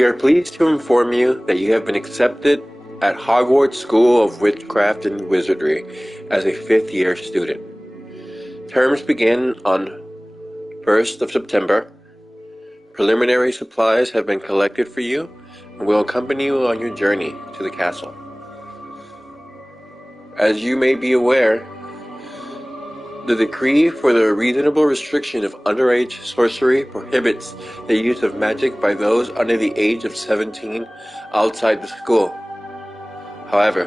We are pleased to inform you that you have been accepted at Hogwarts School of Witchcraft and Wizardry as a fifth-year student. Terms begin on 1st of September. Preliminary supplies have been collected for you and will accompany you on your journey to the castle. As you may be aware, the decree for the reasonable restriction of underage sorcery prohibits the use of magic by those under the age of 17 outside the school. However,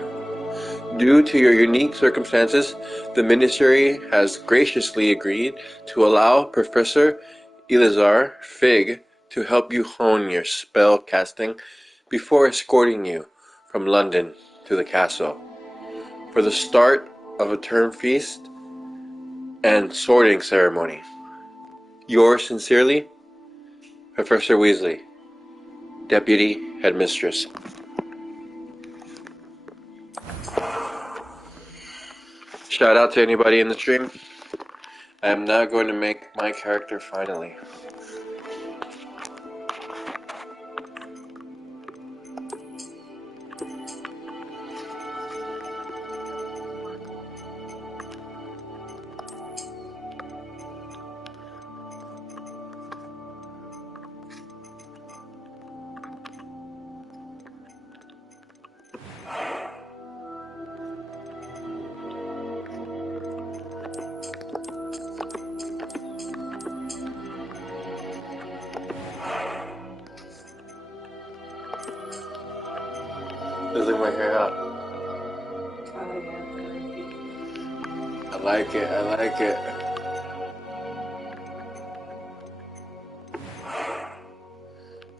due to your unique circumstances, the Ministry has graciously agreed to allow Professor Elazar Fig to help you hone your spell casting before escorting you from London to the castle for the start of a term feast and sorting ceremony. Yours sincerely, Professor Weasley, Deputy Headmistress. Shout out to anybody in the stream. I am now going to make my character finally. Let's look my hair out. I like it, I like it.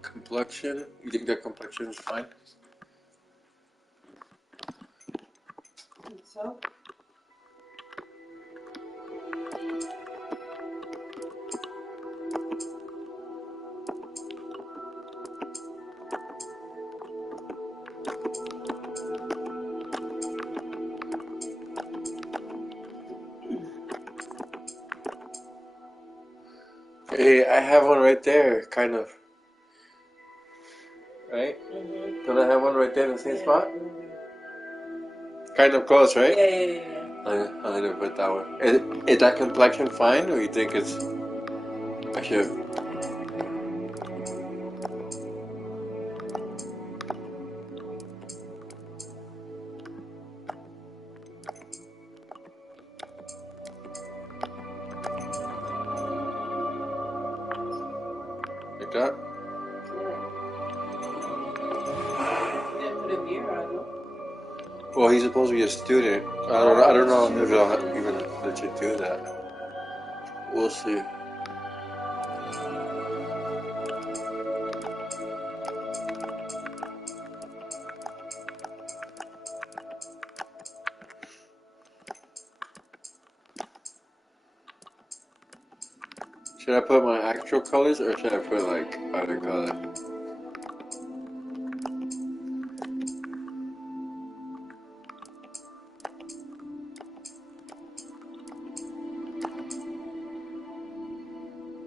Complexion? You think that complexion is fine? I think so. Hey, I have one right there, kind of. Right? Mm-hmm. Don't I have one right there in the same spot? Mm-hmm. Kind of close, right? Yeah. I'm gonna put that one. Is that complexion fine, or you think it's... I should... Like that? Well, he's supposed to be a student. I don't know if they'll even let you do that. We'll see. Should I put my actual colors or should I put like other color?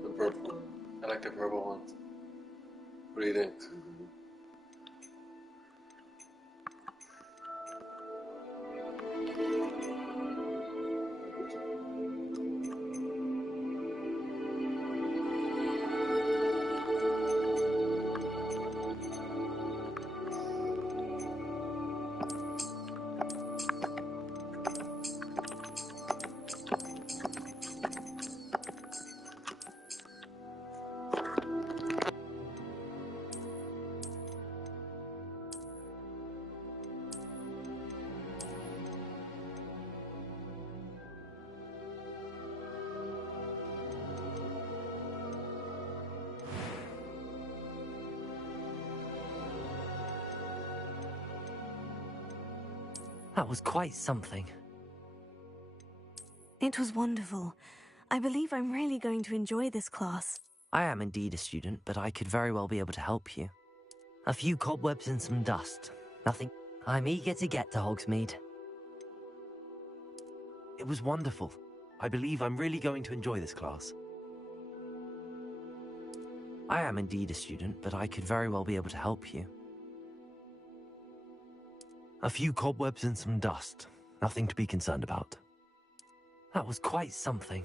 The purple. I like the purple ones. What do you think? That was quite something. It was wonderful. I believe I'm really going to enjoy this class. I am indeed a student, but I could very well be able to help you. A few cobwebs and some dust. Nothing. I'm eager to get to Hogsmeade. It was wonderful. I believe I'm really going to enjoy this class. I am indeed a student, but I could very well be able to help you. A few cobwebs and some dust. Nothing to be concerned about. That was quite something.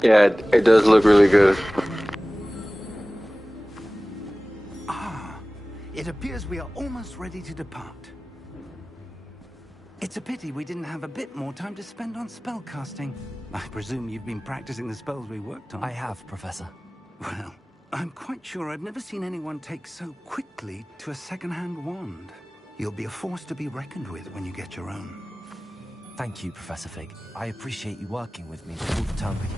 Yeah, it does look really good. It appears we are almost ready to depart. It's a pity we didn't have a bit more time to spend on spellcasting. I presume you've been practicing the spells we worked on. I have, Professor. Well, I'm quite sure I've never seen anyone take so quickly to a second-hand wand. You'll be a force to be reckoned with when you get your own. Thank you, Professor Fig. I appreciate you working with me before the term begins.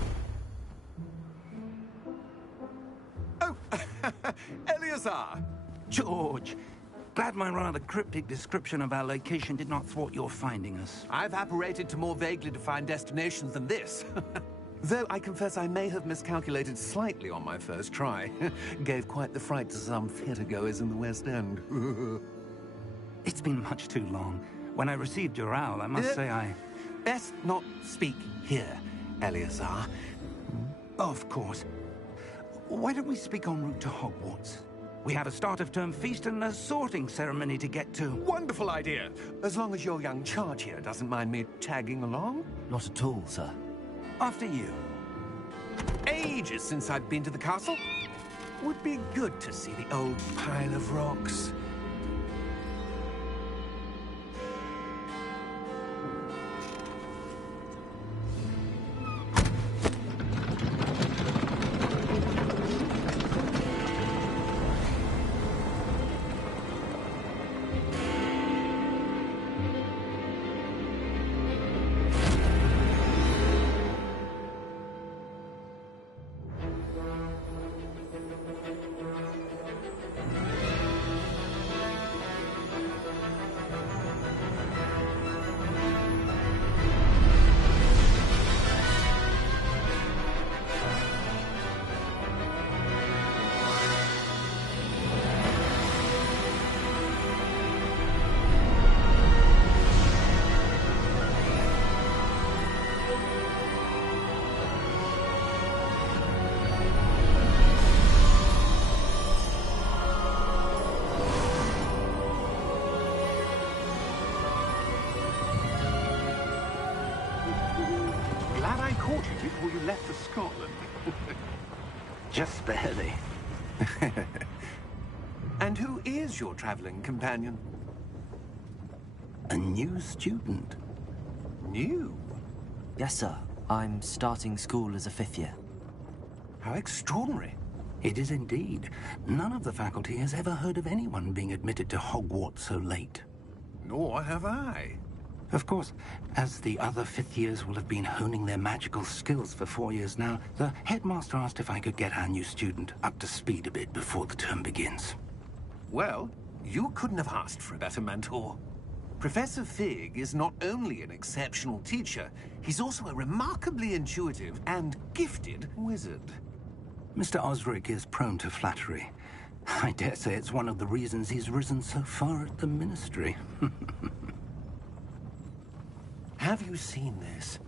Oh, Eleazar! George, glad my rather cryptic description of our location did not thwart your finding us. I've apparated to more vaguely defined destinations than this. Though I confess I may have miscalculated slightly on my first try. Gave quite the fright to some theatre-goers in the West End. It's been much too long. When I received your owl, I must say I... Best not speak here, Eleazar. Of course. Why don't we speak en route to Hogwarts? We have a start-of-term feast and a sorting ceremony to get to. Wonderful idea! As long as your young charge here doesn't mind me tagging along. Not at all, sir. After you. Ages since I've been to the castle. Would be good to see the old pile of rocks. Glad I caught you before you left for Scotland. Just barely. And who is your traveling companion? A new student. New? Yes, sir. I'm starting school as a 5th year. How extraordinary. It is indeed. None of the faculty has ever heard of anyone being admitted to Hogwarts so late. Nor have I. Of course, as the other 5th years will have been honing their magical skills for 4 years now, the headmaster asked if I could get our new student up to speed a bit before the term begins. Well, you couldn't have asked for a better mentor. Professor Fig is not only an exceptional teacher, he's also a remarkably intuitive and gifted wizard. Mr. Osric is prone to flattery. I dare say it's one of the reasons he's risen so far at the Ministry. Have you seen this?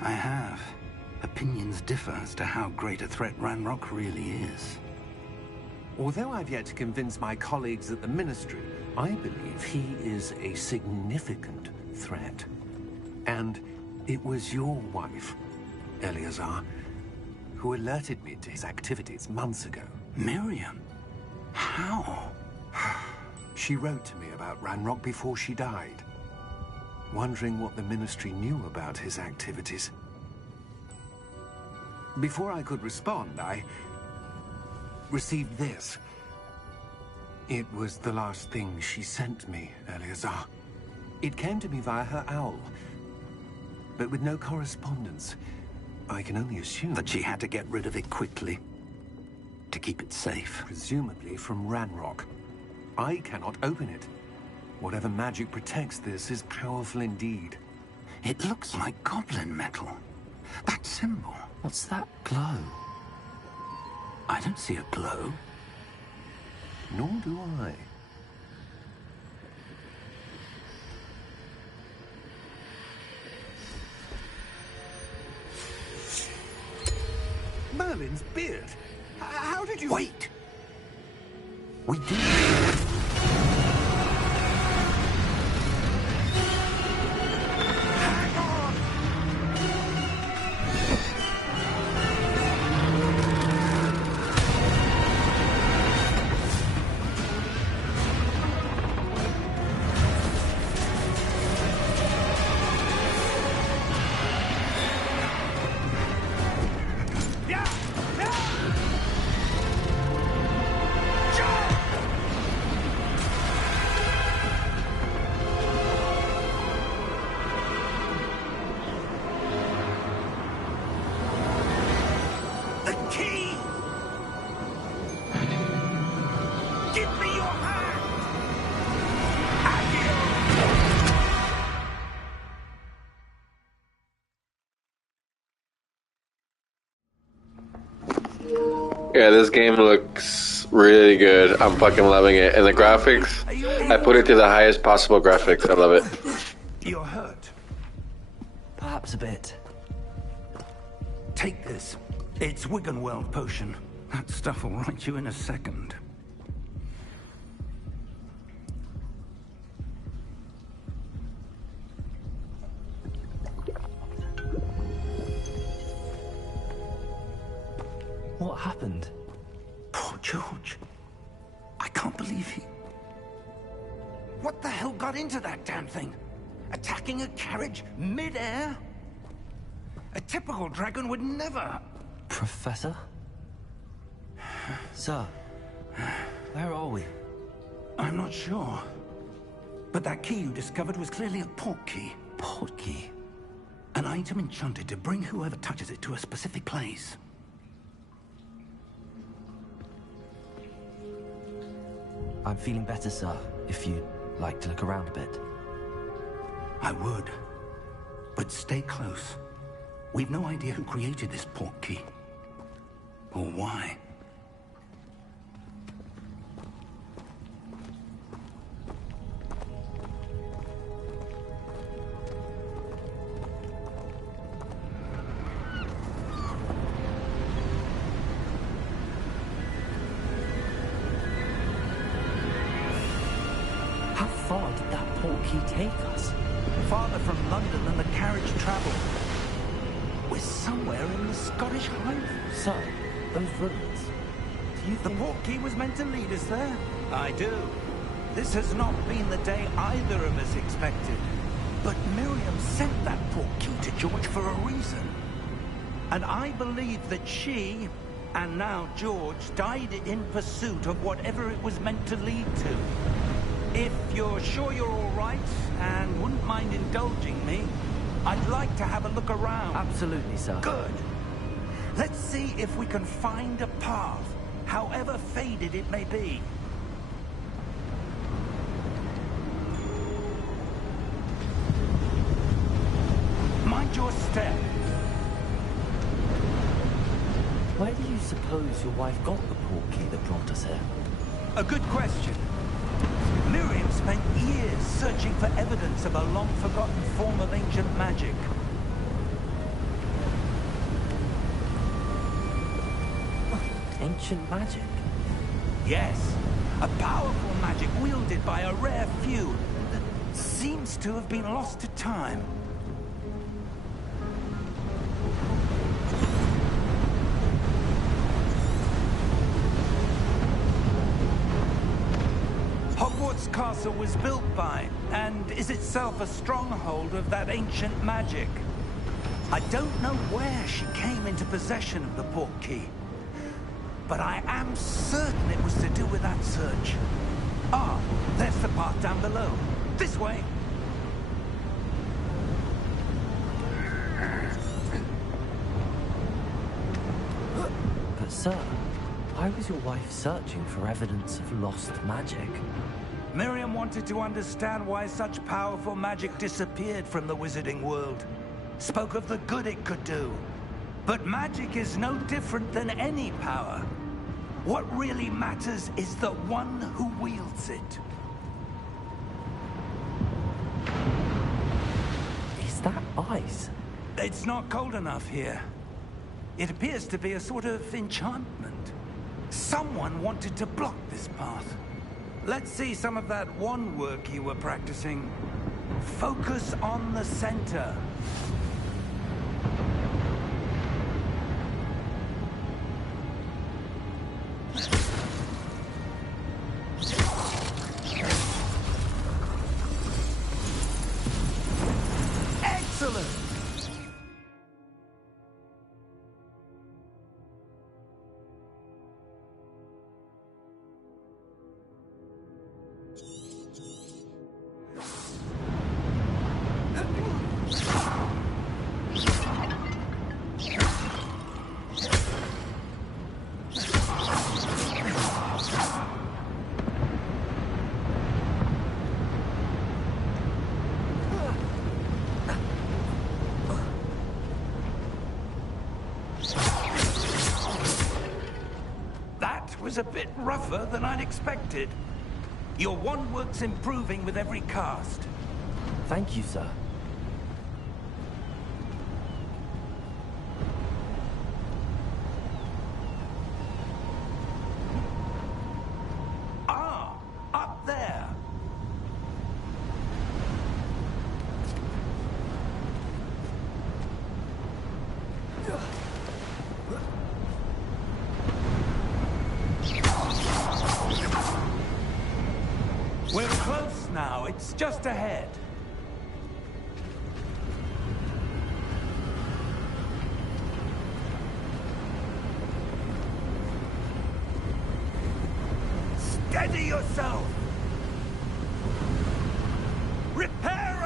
I have. Opinions differ as to how great a threat Ranrock really is. Although I've yet to convince my colleagues at the Ministry, I believe he is a significant threat. And it was your wife, Eleazar, who alerted me to his activities months ago. Miriam? How? She wrote to me about Ranrock before she died, wondering what the Ministry knew about his activities. Before I could respond, I received this. It was the last thing she sent me, Eleazar. It came to me via her owl, but with no correspondence. I can only assume That she had to get rid of it quickly to keep it safe. presumably from Ranrock. I cannot open it. Whatever magic protects this is powerful indeed. It looks like goblin metal. That symbol. What's that glow? I don't see a glow. Nor do I. Merlin's beard. How did you... Wait! We did. Hang on! Yeah! Yeah! Jump! The key! Give me your hand! Accio! Yeah, this game looks really good. I'm fucking loving it. And the graphics, I put it to the highest possible graphics. I love it. You're hurt. Perhaps a bit. Take this. It's Wiggenweld potion. That stuff will right you in a second. What happened? Poor George. I can't believe he... What the hell got into that damn thing? Attacking a carriage mid-air? A typical dragon would never... Professor? Sir, where are we? I'm not sure. But that key you discovered was clearly a port key. Port key? An item enchanted to bring whoever touches it to a specific place. I'm feeling better, sir, if you'd like to look around a bit. I would. But stay close. We've no idea who created this port key. Or why. How far did that port key take us? Farther from London than the carriage traveled. We're somewhere in the Scottish Highlands. Sir, those ruins. Do you The think... port key was meant to lead us there? I do. This has not been the day either of us expected. But Miriam sent that port key to George for a reason. And I believe that she, and now George, died in pursuit of whatever it was meant to lead to. If you're sure you're all right, and wouldn't mind indulging me, I'd like to have a look around. Absolutely, sir. Good. Let's see if we can find a path, however faded it may be. Mind your step. Where do you suppose your wife got the port key that brought us here? A good question. Miriam spent years searching for evidence of a long-forgotten form of ancient magic. Ancient magic? Yes, a powerful magic wielded by a rare few that seems to have been lost to time. Hogwarts Castle was built by, and is itself a stronghold of that ancient magic. I don't know where she came into possession of the port key, but I am certain it was to do with that search. Ah, there's the path down below. This way. But sir, why was your wife searching for evidence of lost magic? Miriam wanted to understand why such powerful magic disappeared from the wizarding world. Spoke of the good it could do. But magic is no different than any power. What really matters is the one who wields it. Is that ice? It's not cold enough here. It appears to be a sort of enchantment. Someone wanted to block this path. Let's see some of that wand work you were practicing. Focus on the center. Excellent! Was a bit rougher than I'd expected. Your wand work's improving with every cast. Thank you, sir. Ah, up there. We're close now. It's just ahead. Steady yourself! Reparo!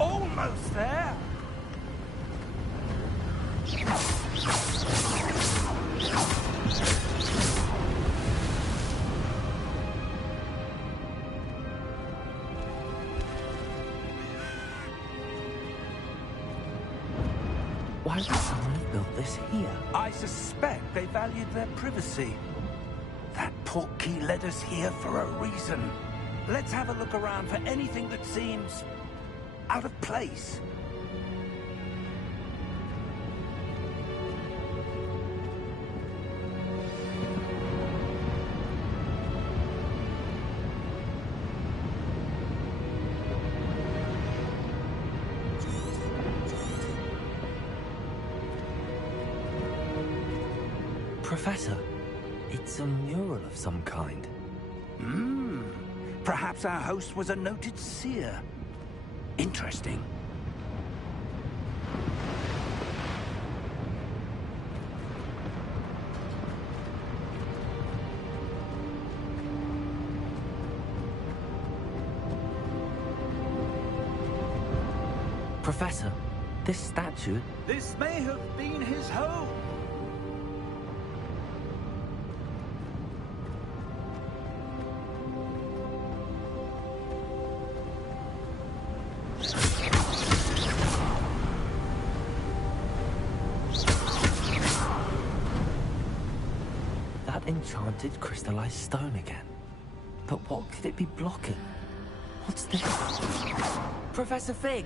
Almost there. Why would someone have built this here? I suspect they valued their privacy. That portkey led us here for a reason. Let's have a look around for anything that seems out of place. Professor, it's a mural of some kind. Perhaps our host was a noted seer. Interesting. Professor, this statue... This may have been his home. That enchanted crystallized stone again. But what could it be blocking? What's this? Professor Fig!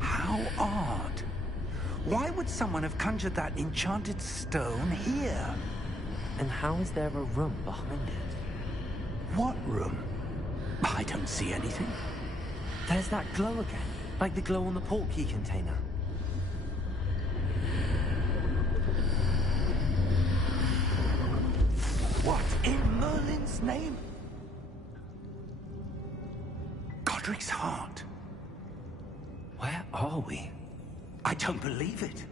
How odd. Why would someone have conjured that enchanted stone here? And how is there a room behind it? What room? I don't see anything. There's that glow again, like the glow on the portkey container. What in Merlin's name? Godric's heart. Where are we? I don't believe it.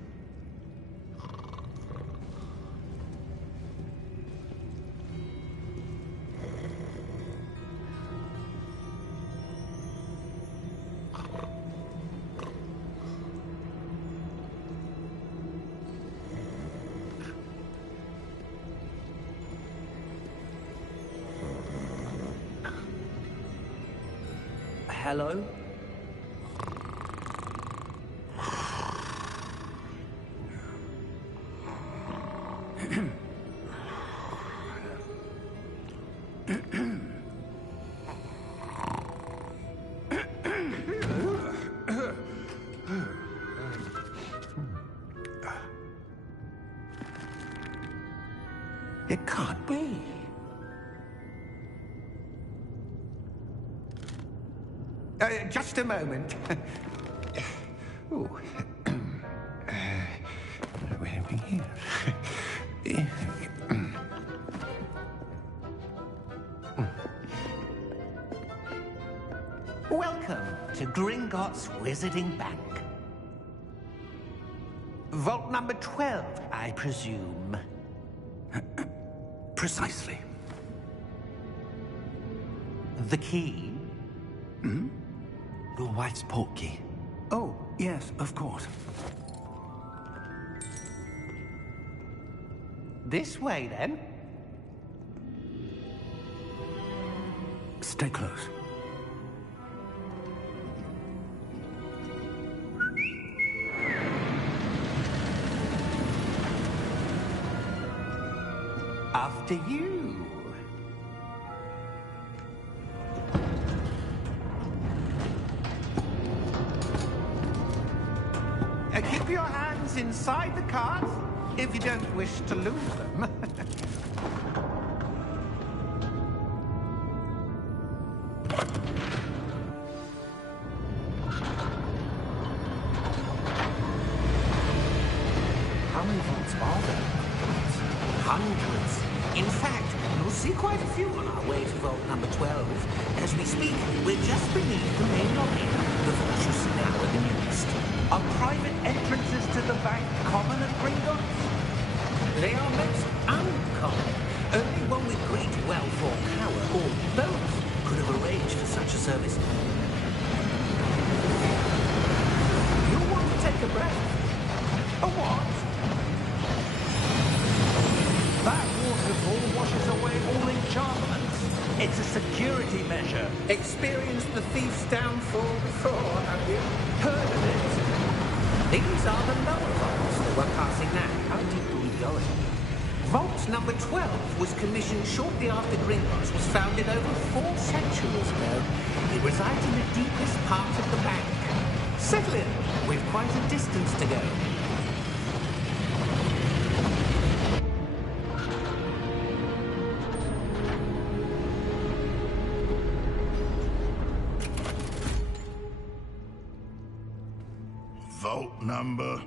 Hello? It can't be. Just a moment. Ooh. Where are we here? Welcome to Gringotts Wizarding Bank. Vault number 12, I presume. Precisely. The key? Your wife's portkey. Oh, yes, of course. This way, then. Stay close. After you. Keep your hands inside the cart if you don't wish to lose them. How many vaults are there? Hundreds. In fact, you'll see quite a few on our way to vault number 12. As we speak, we're just beneath the main lobby. The vault you see now in the newest. Are private entrances to the bank common at Gringotts? They are most uncommon. Only one with great wealth or power, or both, could have arranged for such a service. You'll want to take a breath. A what? That waterfall washes away all enchantments. It's a security measure. Experienced the thief's downfall before, have you? Heard of it? These are the lower vaults that we're passing now. How deep are we going? Vault number 12 was commissioned shortly after Gringotts was founded over 4 centuries ago. It resides in the deepest part of the bank. Settle in. We've quite a distance to go. Vault number?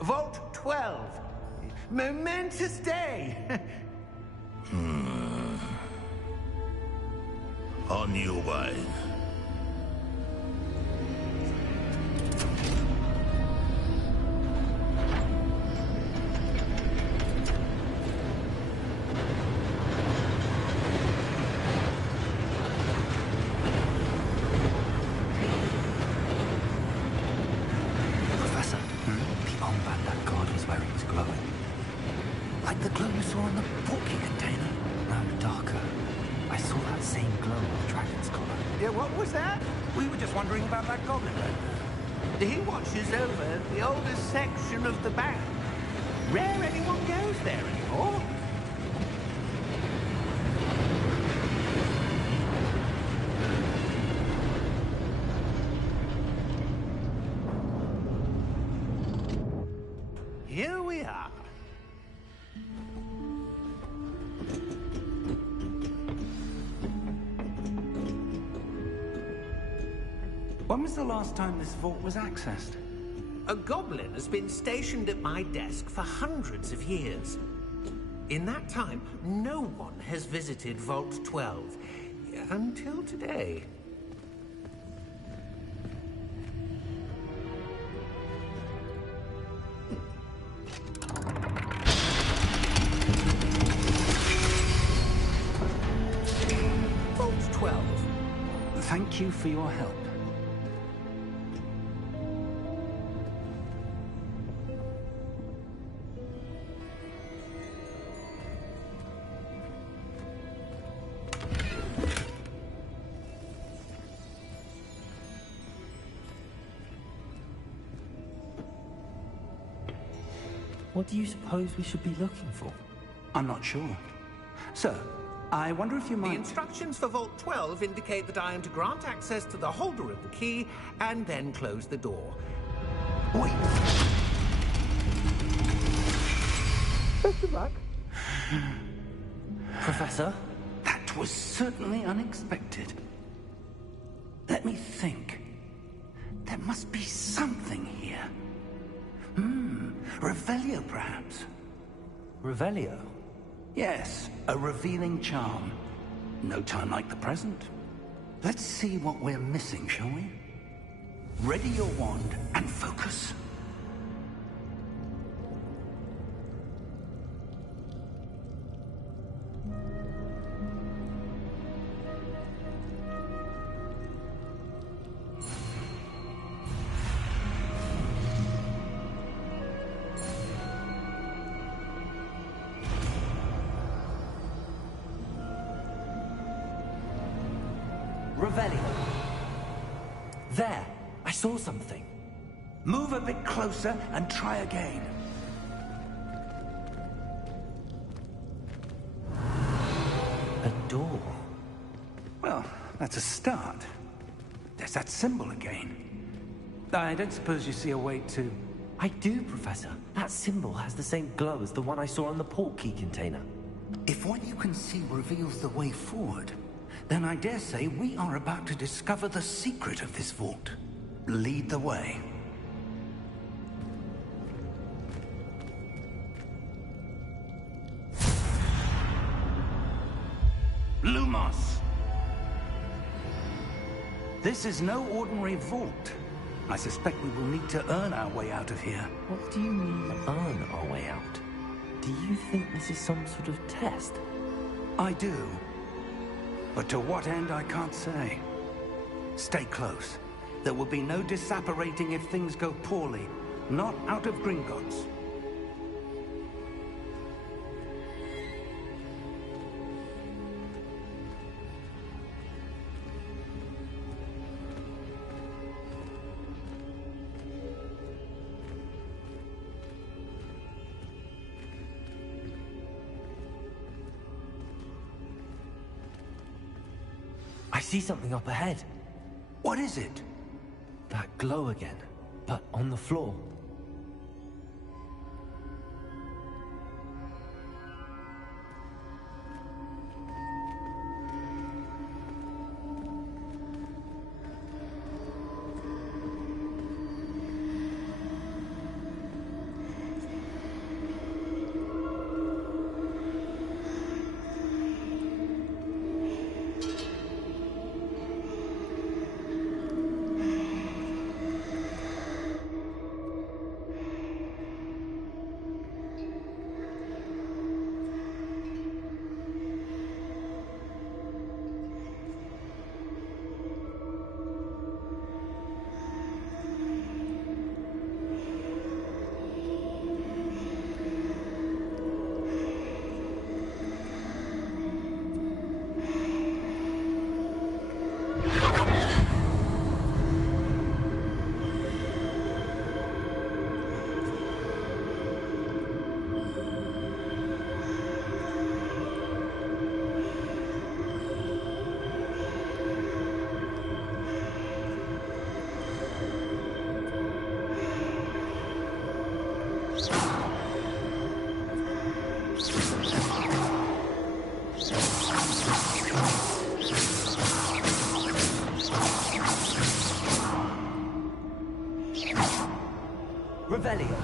Vault 12. Momentous day. On your way. Professor, the armband that guard was wearing was glowing. Like the glow you saw in the portkey container. No, darker. I saw that same glow on the dragon's collar. Yeah, what was that? We were just wondering about that goblin. He watches over the oldest section of the bank. Rare anyone goes there anymore. Here we are. When was the last time this vault was accessed? A goblin has been stationed at my desk for hundreds of years. In that time, no one has visited Vault 12. Until today. Vault 12. Thank you for your help. What do you suppose we should be looking for? I'm not sure. Sir, I wonder if you The might... instructions for Vault 12 indicate that I am to grant access to the holder of the key and then close the door. Wait! Best of luck. Professor? That was certainly unexpected. Let me think. There must be something here. Revelio, perhaps? Revelio? Yes, a revealing charm. No time like the present. Let's see what we're missing, shall we? Ready your wand and focus. Revelio. There, I saw something. Move a bit closer and try again. A door. Well, that's a start. There's that symbol again. I don't suppose you see a way to... I do, Professor. That symbol has the same glow as the one I saw on the port key container. If what you can see reveals the way forward, then I dare say we are about to discover the secret of this vault. Lead the way. Lumos! This is no ordinary vault. I suspect we will need to earn our way out of here. What do you mean, earn our way out? Do you think this is some sort of test? I do. But to what end, I can't say. Stay close. There will be no disapparating if things go poorly. Not out of Gringotts. I see something up ahead. What is it? That glow again, but on the floor. Revelio.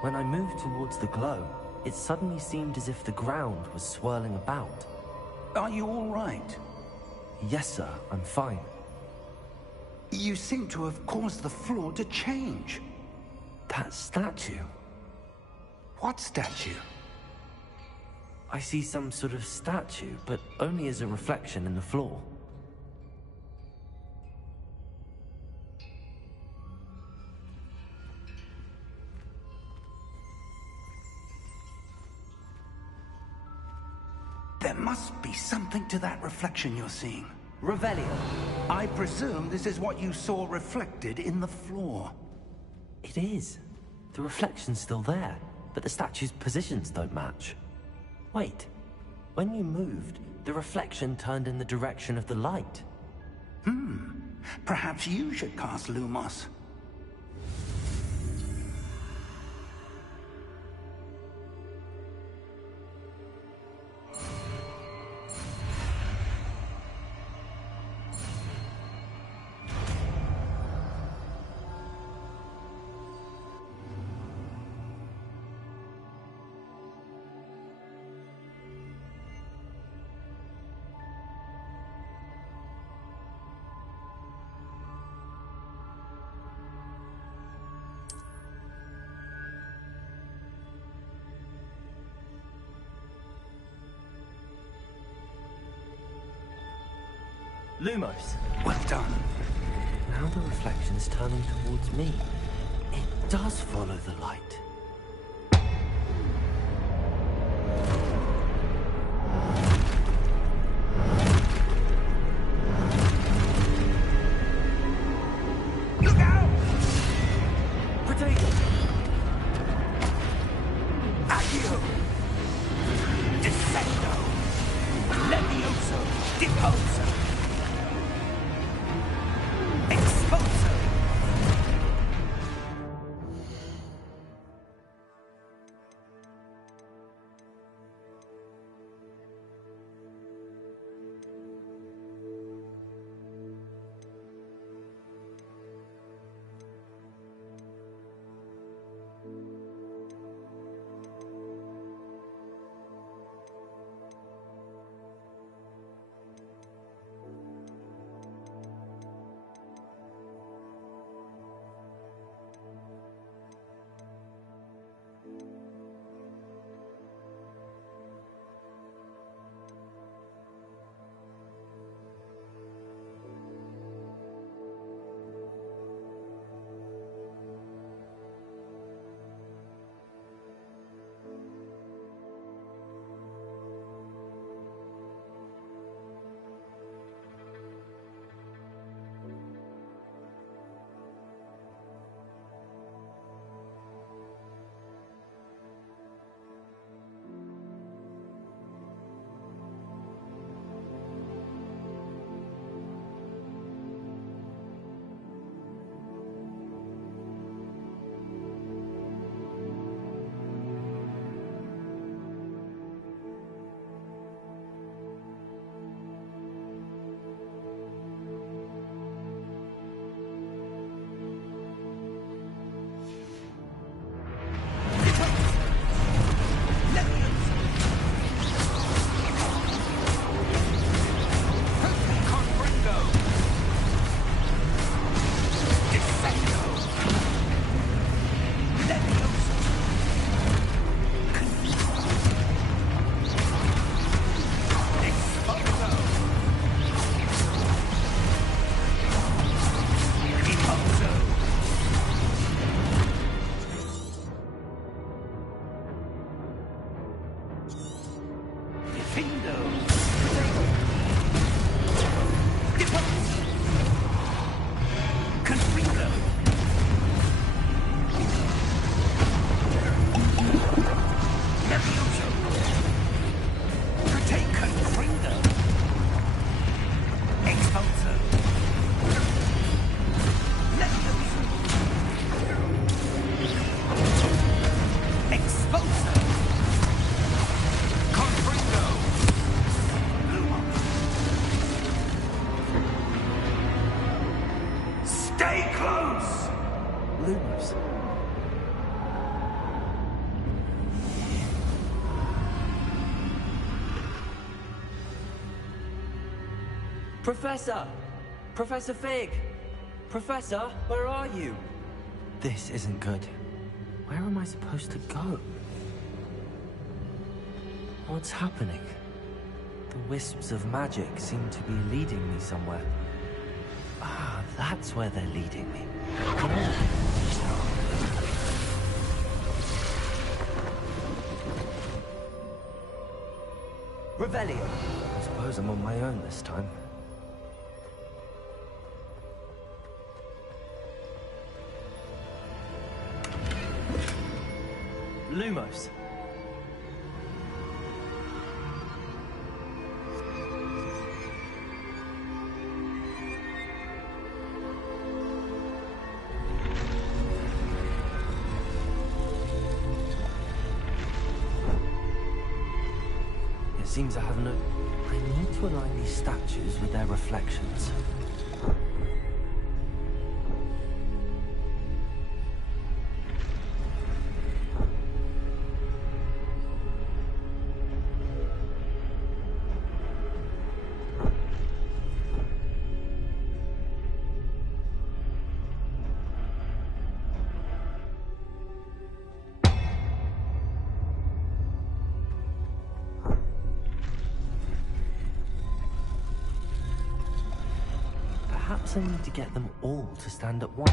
When I moved towards the glow, it suddenly seemed as if the ground was swirling about. Are you all right? Yes, sir, I'm fine. You seem to have caused the floor to change. That statue? What statue? I see some sort of statue, but only as a reflection in the floor. There must be something to that reflection you're seeing. Revelio. I presume this is what you saw reflected in the floor. It is. The reflection's still there, but the statue's positions don't match. Wait. When you moved, the reflection turned in the direction of the light. Perhaps you should cast Lumos. Lumos. Well done. Now the reflection's turning towards me. It does follow the light. Look out! Potato! Accio! Descendo! Levioso! Deposo! Exposo! Lumos. Professor! Professor Fig! Professor, where are you? This isn't good. Where am I supposed to go? What's happening? The wisps of magic seem to be leading me somewhere. Ah, that's where they're leading me. Revelio! I suppose I'm on my own this time. Lumos. It seems I have no... I need to align these statues with their reflections. Perhaps I need to get them all to stand at once.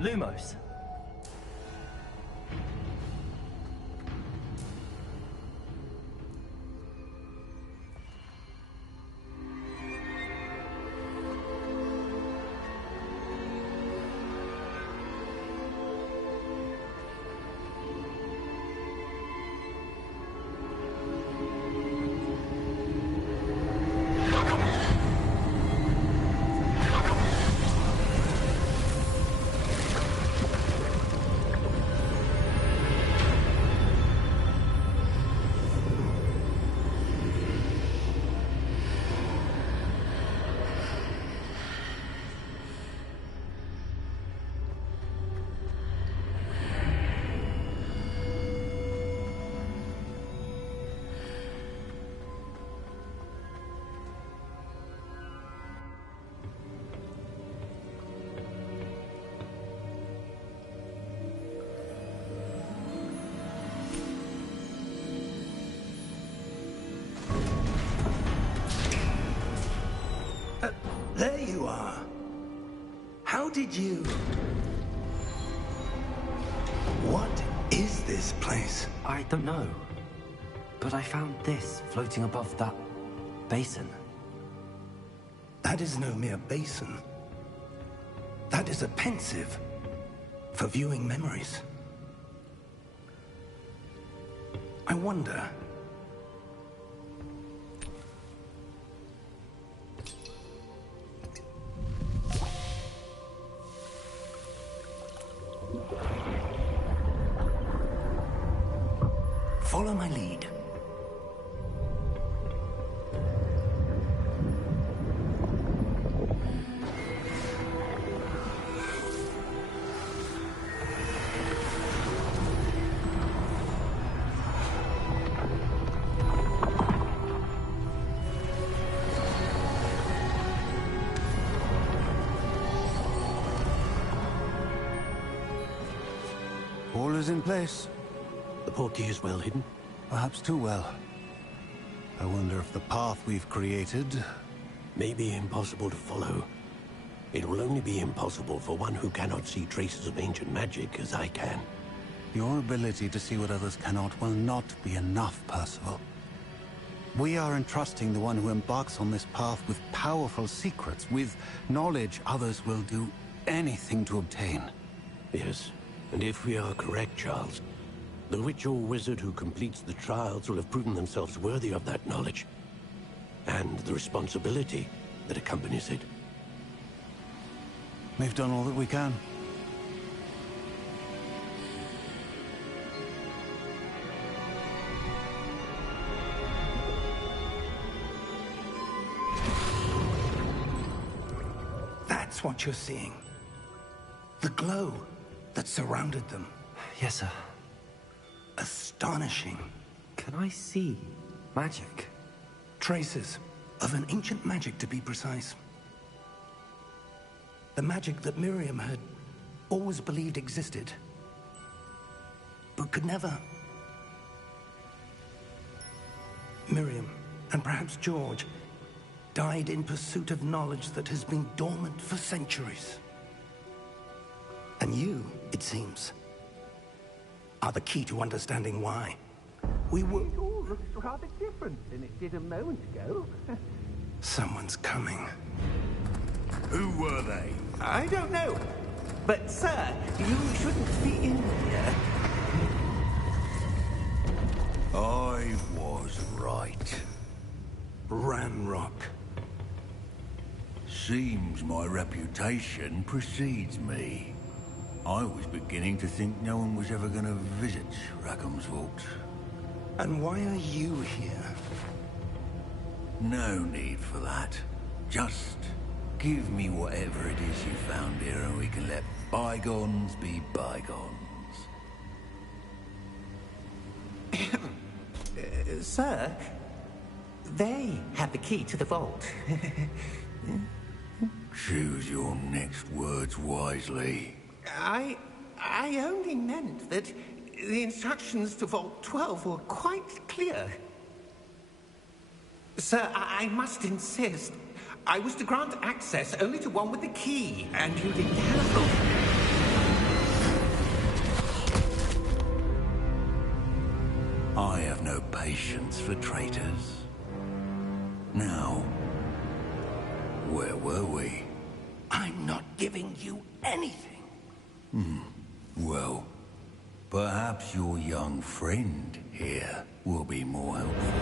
Lumos. There you are. How did you... What is this place? I don't know. But I found this floating above that basin. That is no mere basin. That is a pensive, for viewing memories. I wonder... Follow my lead. All is in place. The portkey is well hidden. Perhaps too well. I wonder if the path we've created... May be impossible to follow. It will only be impossible for one who cannot see traces of ancient magic as I can. Your ability to see what others cannot will not be enough, Percival. We are entrusting the one who embarks on this path with powerful secrets, with knowledge others will do anything to obtain. Yes, and if we are correct, Charles, the witch or wizard who completes the trials will have proven themselves worthy of that knowledge, and the responsibility that accompanies it. We've done all that we can. That's what you're seeing. The glow that surrounded them. Yes, sir. Astonishing. Can I see magic? Traces of an ancient magic, to be precise. The magic that Miriam had always believed existed, but could never. Miriam, and perhaps George, died in pursuit of knowledge that has been dormant for centuries. And you, it seems, are the key to understanding why. We were... It all looks rather different than it did a moment ago. Someone's coming. Who were they? I don't know. But, sir, you shouldn't be in here. I was right. Ranrock. Seems my reputation precedes me. I was beginning to think no one was ever going to visit Rackham's Vault. And why are you here? No need for that. Just give me whatever it is you found here and we can let bygones be bygones. Sir, they have the key to the vault. Choose your next words wisely. I only meant that the instructions to Vault 12 were quite clear. Sir, I must insist. I was to grant access only to one with the key, and you didn't have I have no patience for traitors. Now, where were we? I'm not giving you anything. Well, perhaps your young friend here will be more helpful.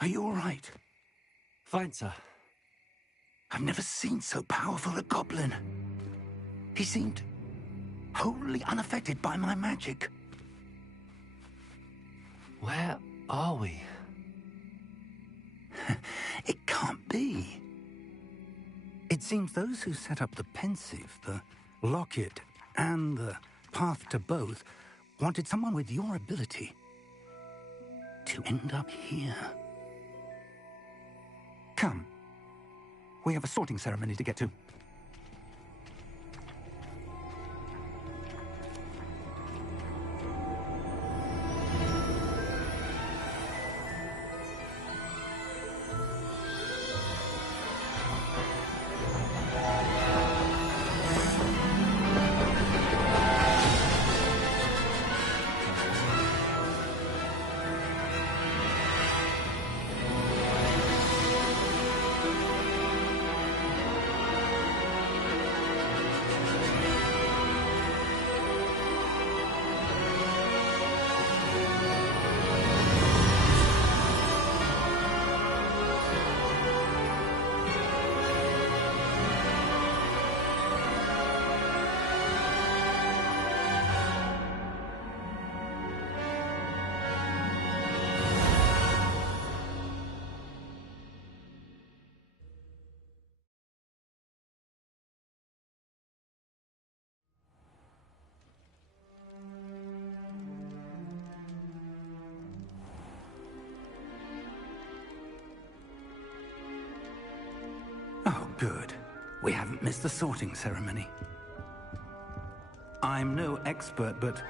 Are you all right? Fine, sir. I've never seen so powerful a goblin. He seemed wholly unaffected by my magic. Where are we? It can't be. It seems those who set up the pensive, the locket, and the path to both wanted someone with your ability to end up here. Come. We have a sorting ceremony to get to. Oh, good. We haven't missed the sorting ceremony. I'm no expert, but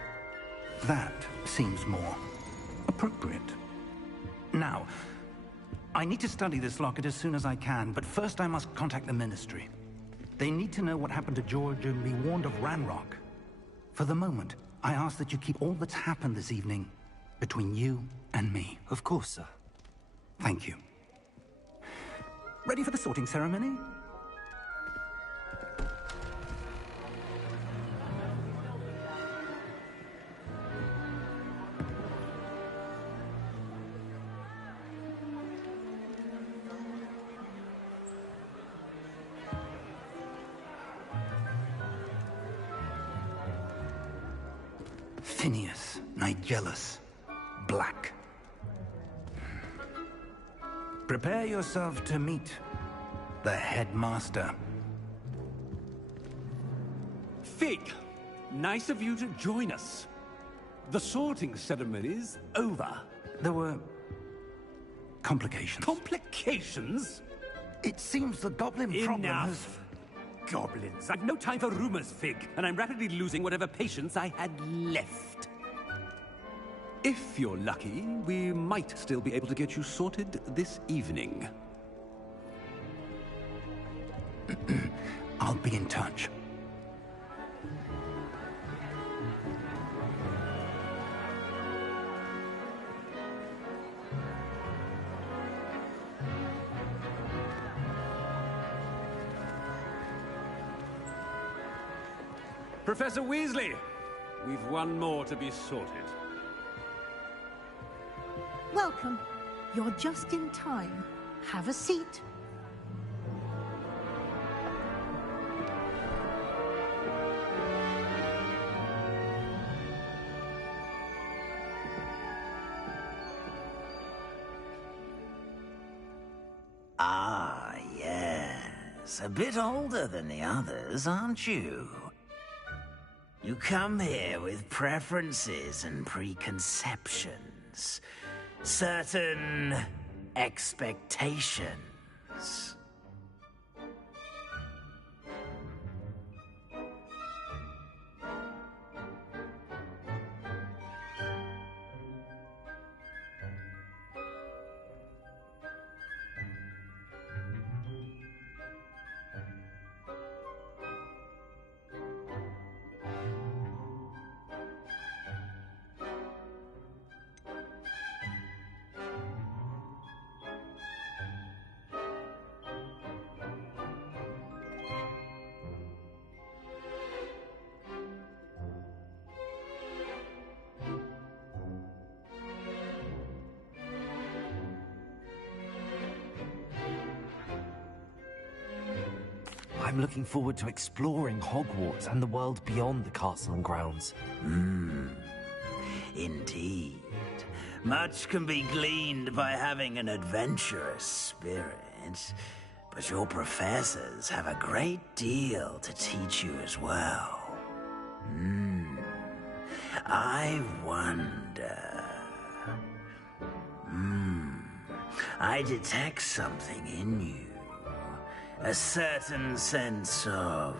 that seems more appropriate. Now, I need to study this locket as soon as I can, but first I must contact the Ministry. They need to know what happened to George and be warned of Ranrock. For the moment, I ask that you keep all that's happened this evening between you and me. Of course, sir. Thank you. Ready for the sorting ceremony? Phineas, Nigellus, Black. Prepare yourself to meet the headmaster. Fig, nice of you to join us. The sorting ceremony's over. There were complications. Complications? It seems the goblin problem has... Enough. Goblins. I've no time for rumors, Fig, and I'm rapidly losing whatever patience I had left. If you're lucky, we might still be able to get you sorted this evening. I'll be in touch. Professor Weasley, we've one more to be sorted. Welcome. You're just in time. Have a seat. Ah, yes. A bit older than the others, aren't you? You come here with preferences and preconceptions. Certain expectations. I'm looking forward to exploring Hogwarts and the world beyond the castle and grounds. Indeed. Much can be gleaned by having an adventurous spirit, but your professors have a great deal to teach you as well. I wonder... I detect something in you. A certain sense of...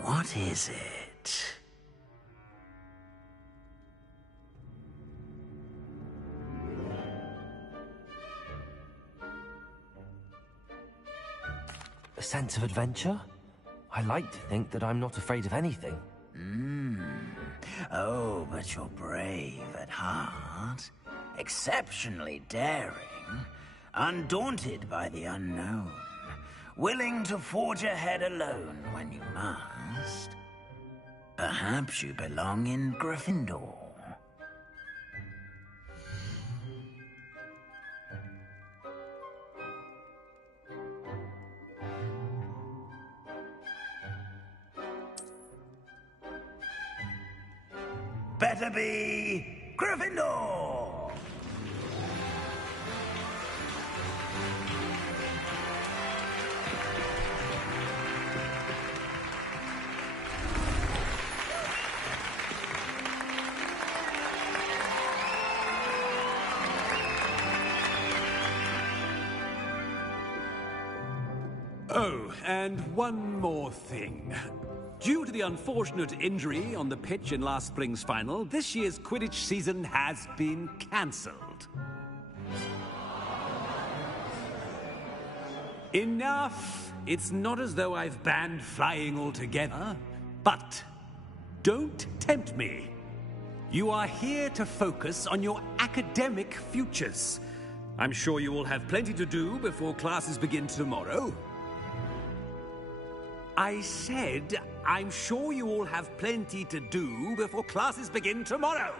what is it? A sense of adventure? I like to think that I'm not afraid of anything. Oh, but you're brave at heart. Exceptionally daring. Undaunted by the unknown. Willing to forge ahead alone when you must. Perhaps you belong in Gryffindor. Better be Gryffindor! Oh, and one more thing. Due to the unfortunate injury on the pitch in last spring's final, this year's Quidditch season has been cancelled. Enough! It's not as though I've banned flying altogether, but don't tempt me. You are here to focus on your academic futures. I'm sure you will have plenty to do before classes begin tomorrow. I said, I'm sure you all have plenty to do before classes begin tomorrow.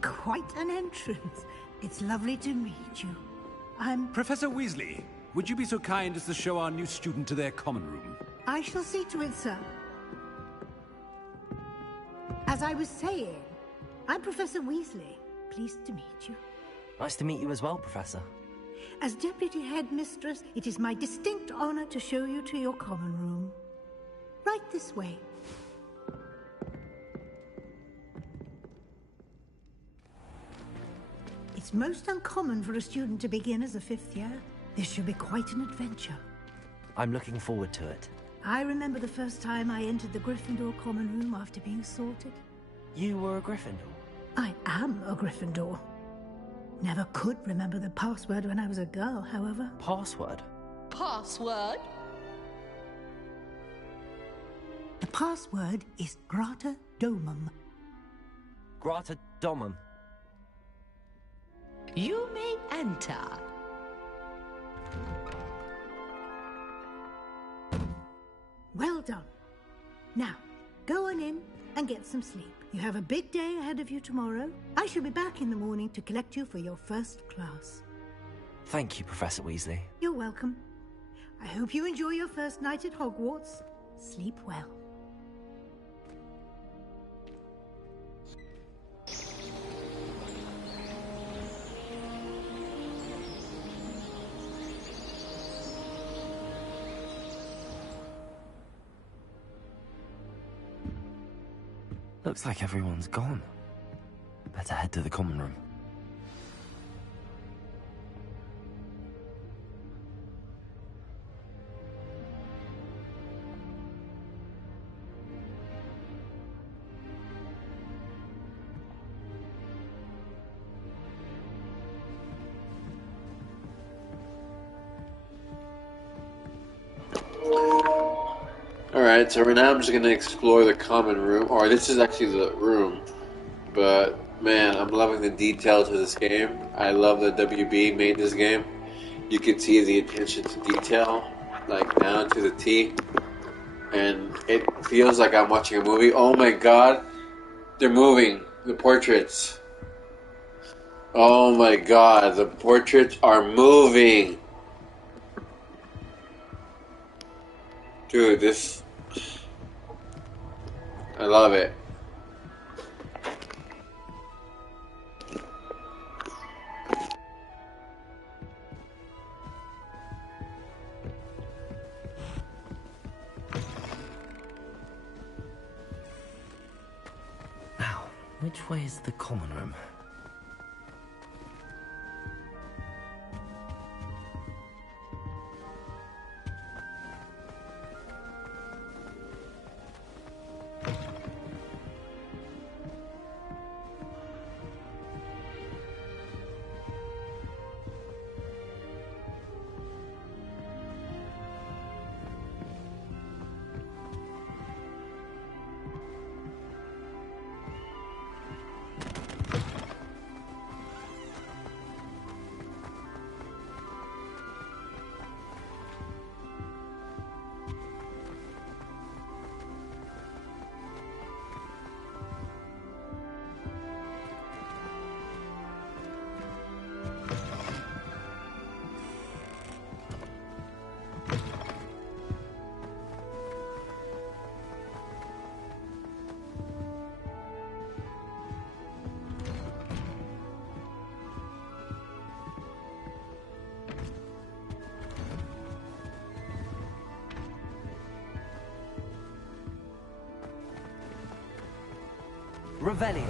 Quite an entrance. It's lovely to meet you. I'm... Professor Weasley, would you be so kind as to show our new student to their common room? I shall see to it, sir. As I was saying, I'm Professor Weasley. Pleased to meet you. Nice to meet you as well, Professor. As Deputy Headmistress, it is my distinct honor to show you to your common room. Right this way. It's most uncommon for a student to begin as a fifth year. This should be quite an adventure. I'm looking forward to it. I remember the first time I entered the Gryffindor common room after being sorted. You were a Gryffindor? I am a Gryffindor. Never could remember the password when I was a girl, however. Password? Password? The password is Grata Domum. Grata Domum. You may enter. Well done. Now, go on in and get some sleep. You have a big day ahead of you tomorrow. I shall be back in the morning to collect you for your first class. Thank you, Professor Weasley. You're welcome. I hope you enjoy your first night at Hogwarts. Sleep well. Looks like everyone's gone. Better head to the common room. Alright, so right now I'm just going to explore the common room, or this is actually the room, but man, I'm loving the details of this game. I love that WB made this game. You can see the attention to detail, like down to the T, and it feels like I'm watching a movie. Oh my god, they're moving, the portraits. Oh my god, the portraits are moving! Dude, this... I love it. Now, which way is the common room? Revelio.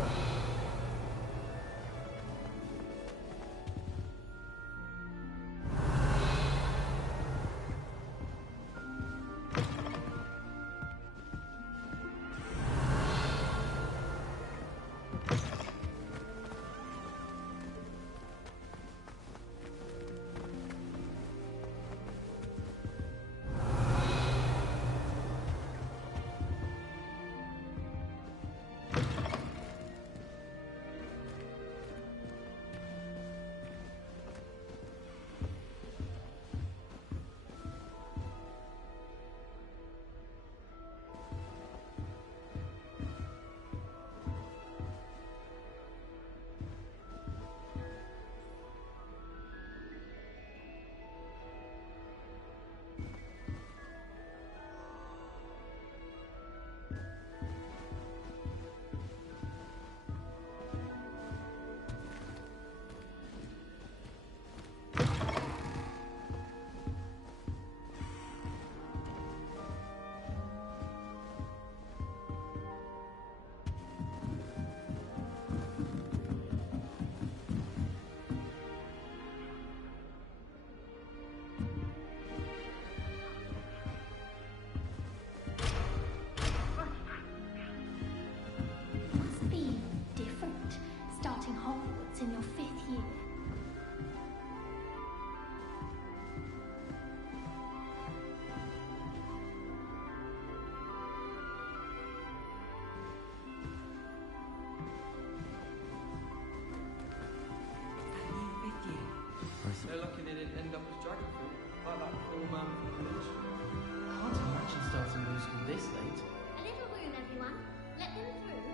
Must be different starting Hogwarts in your 5th year. They're lucky they didn't end up as dragon fruit, like that poor man from the village. Can't imagine starting new school this late. A little room, everyone. Let them through.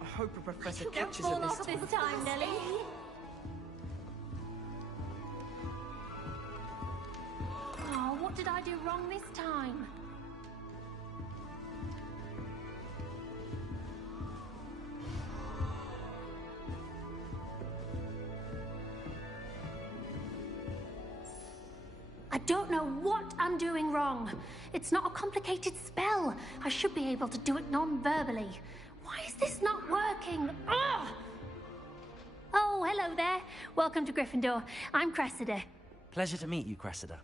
I hope a professor You catches fall her this off time. this time, Nelly. Oh, what did I do wrong this time? I don't know what I'm doing wrong. It's not a complicated spell. I should be able to do it non-verbally. Why is this not working? Ugh! Oh, hello there. Welcome to Gryffindor. I'm Cressida. Pleasure to meet you, Cressida.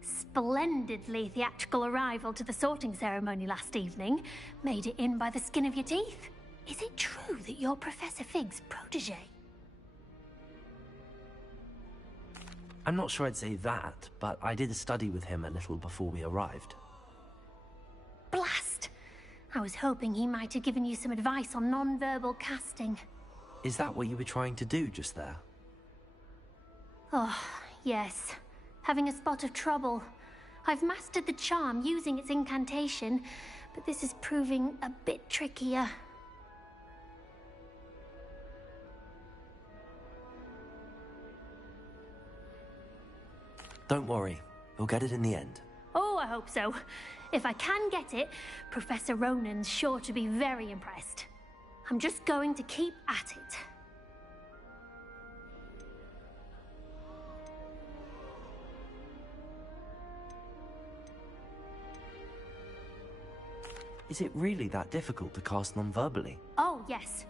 Splendidly theatrical arrival to the sorting ceremony last evening. Made it in by the skin of your teeth. Is it true that you're Professor Fig's protege? I'm not sure I'd say that, but I did study with him a little before we arrived. Blast! I was hoping he might have given you some advice on non-verbal casting. Is that what you were trying to do just there? Oh, yes. Having a spot of trouble. I've mastered the charm using its incantation, but this is proving a bit trickier. Don't worry. We'll get it in the end. Oh, I hope so. If I can get it, Professor Ronan's sure to be very impressed. I'm just going to keep at it. Is it really that difficult to cast non-verbally? Oh, yes.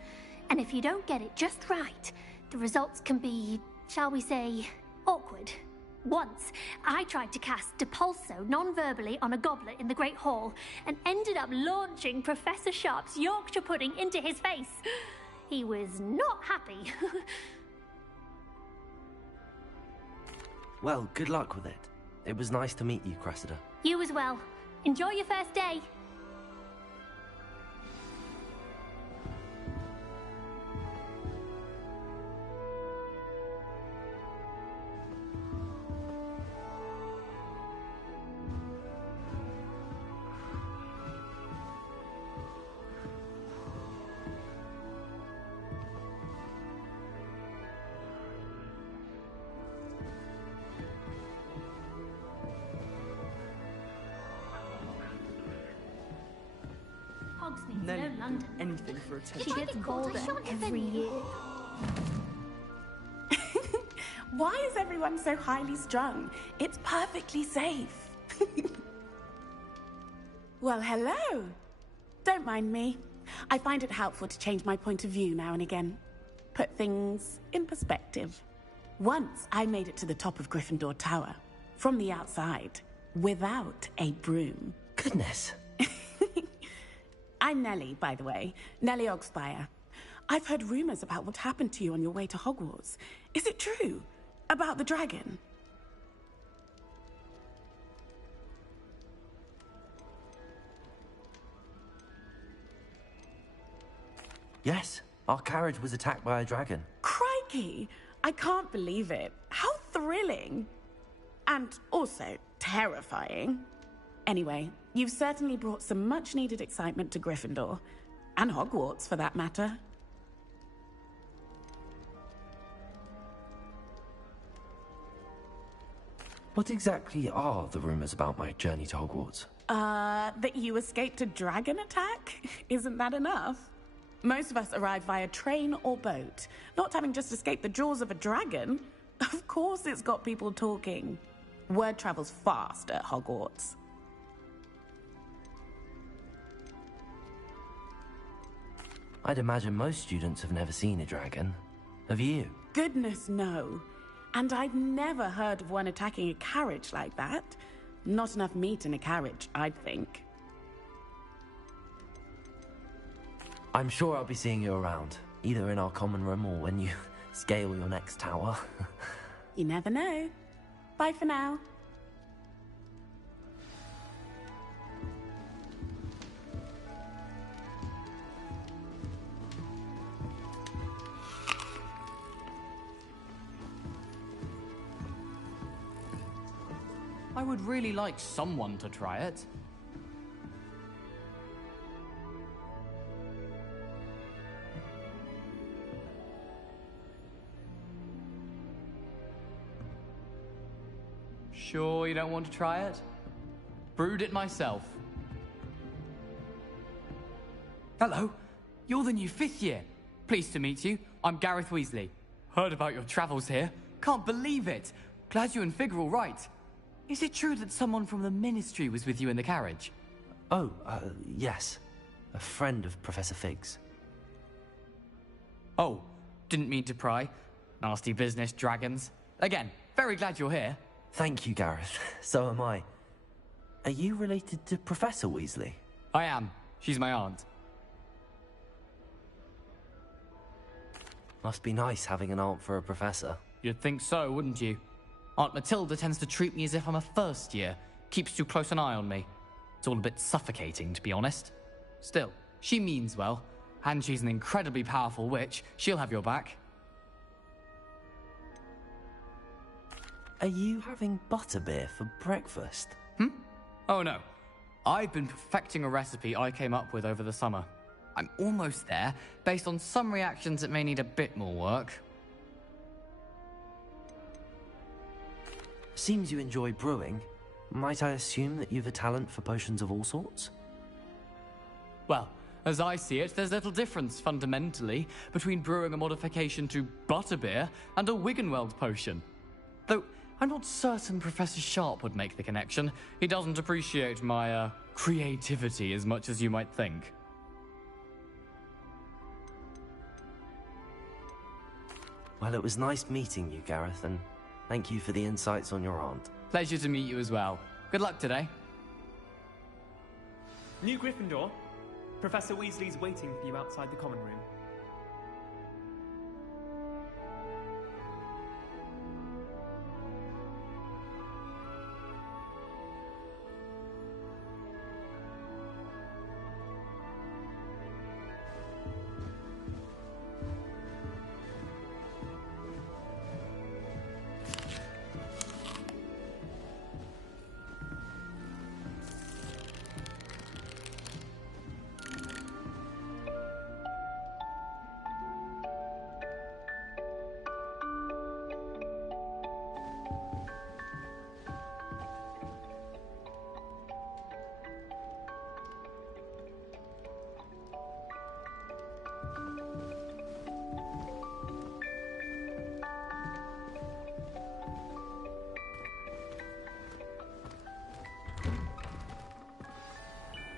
And if you don't get it just right, the results can be, shall we say, awkward. Once, I tried to cast Depulso non-verbally on a goblet in the Great Hall and ended up launching Professor Sharp's Yorkshire pudding into his face. He was not happy. Well, good luck with it. It was nice to meet you, Cressida. You as well. Enjoy your first day. Hogsmeade's no London. Anything for attention. She gets bolder every year. Why is everyone so highly strung? It's perfectly safe. Well, hello. Don't mind me. I find it helpful to change my point of view now and again. Put things in perspective. Once I made it to the top of Gryffindor Tower, from the outside, without a broom. Goodness. I'm Nellie, by the way. Nellie Ogspire. I've heard rumors about what happened to you on your way to Hogwarts. Is it true? About the dragon? Yes, our carriage was attacked by a dragon. Crikey! I can't believe it. How thrilling! And also terrifying. Anyway, you've certainly brought some much-needed excitement to Gryffindor. And Hogwarts, for that matter. What exactly are the rumors about my journey to Hogwarts? That you escaped a dragon attack? Isn't that enough? Most of us arrive via train or boat. Not having just escaped the jaws of a dragon. Of course it's got people talking. Word travels fast at Hogwarts. I'd imagine most students have never seen a dragon. Have you? Goodness, no. And I've never heard of one attacking a carriage like that. Not enough meat in a carriage, I'd think. I'm sure I'll be seeing you around, either in our common room or when you scale your next tower. You never know. Bye for now. I would really like someone to try it. Sure you don't want to try it? Brewed it myself. Hello, you're the new 5th year. Pleased to meet you. I'm Gareth Weasley. Heard about your travels here. Can't believe it. Glad you and Fig are all right. Is it true that someone from the Ministry was with you in the carriage? Oh, yes. A friend of Professor Fig's. Oh, didn't mean to pry. Nasty business, dragons. Again, very glad you're here. Thank you, Gareth. So am I. Are you related to Professor Weasley? I am. She's my aunt. Must be nice having an aunt for a professor. You'd think so, wouldn't you? Aunt Matilda tends to treat me as if I'm a first year. Keeps too close an eye on me. It's all a bit suffocating, to be honest. Still, she means well. And she's an incredibly powerful witch. She'll have your back. Are you having butterbeer for breakfast? Oh no. I've been perfecting a recipe I came up with over the summer. I'm almost there, based on some reactions that may need a bit more work. Seems you enjoy brewing. Might I assume that you've a talent for potions of all sorts? Well, as I see it, there's little difference, fundamentally, between brewing a modification to butterbeer and a Wiggenweld potion. Though, I'm not certain Professor Sharp would make the connection. He doesn't appreciate my, creativity as much as you might think. Well, it was nice meeting you, Gareth, and thank you for the insights on your aunt. Pleasure to meet you as well. Good luck today. New Gryffindor. Professor Weasley's waiting for you outside the common room.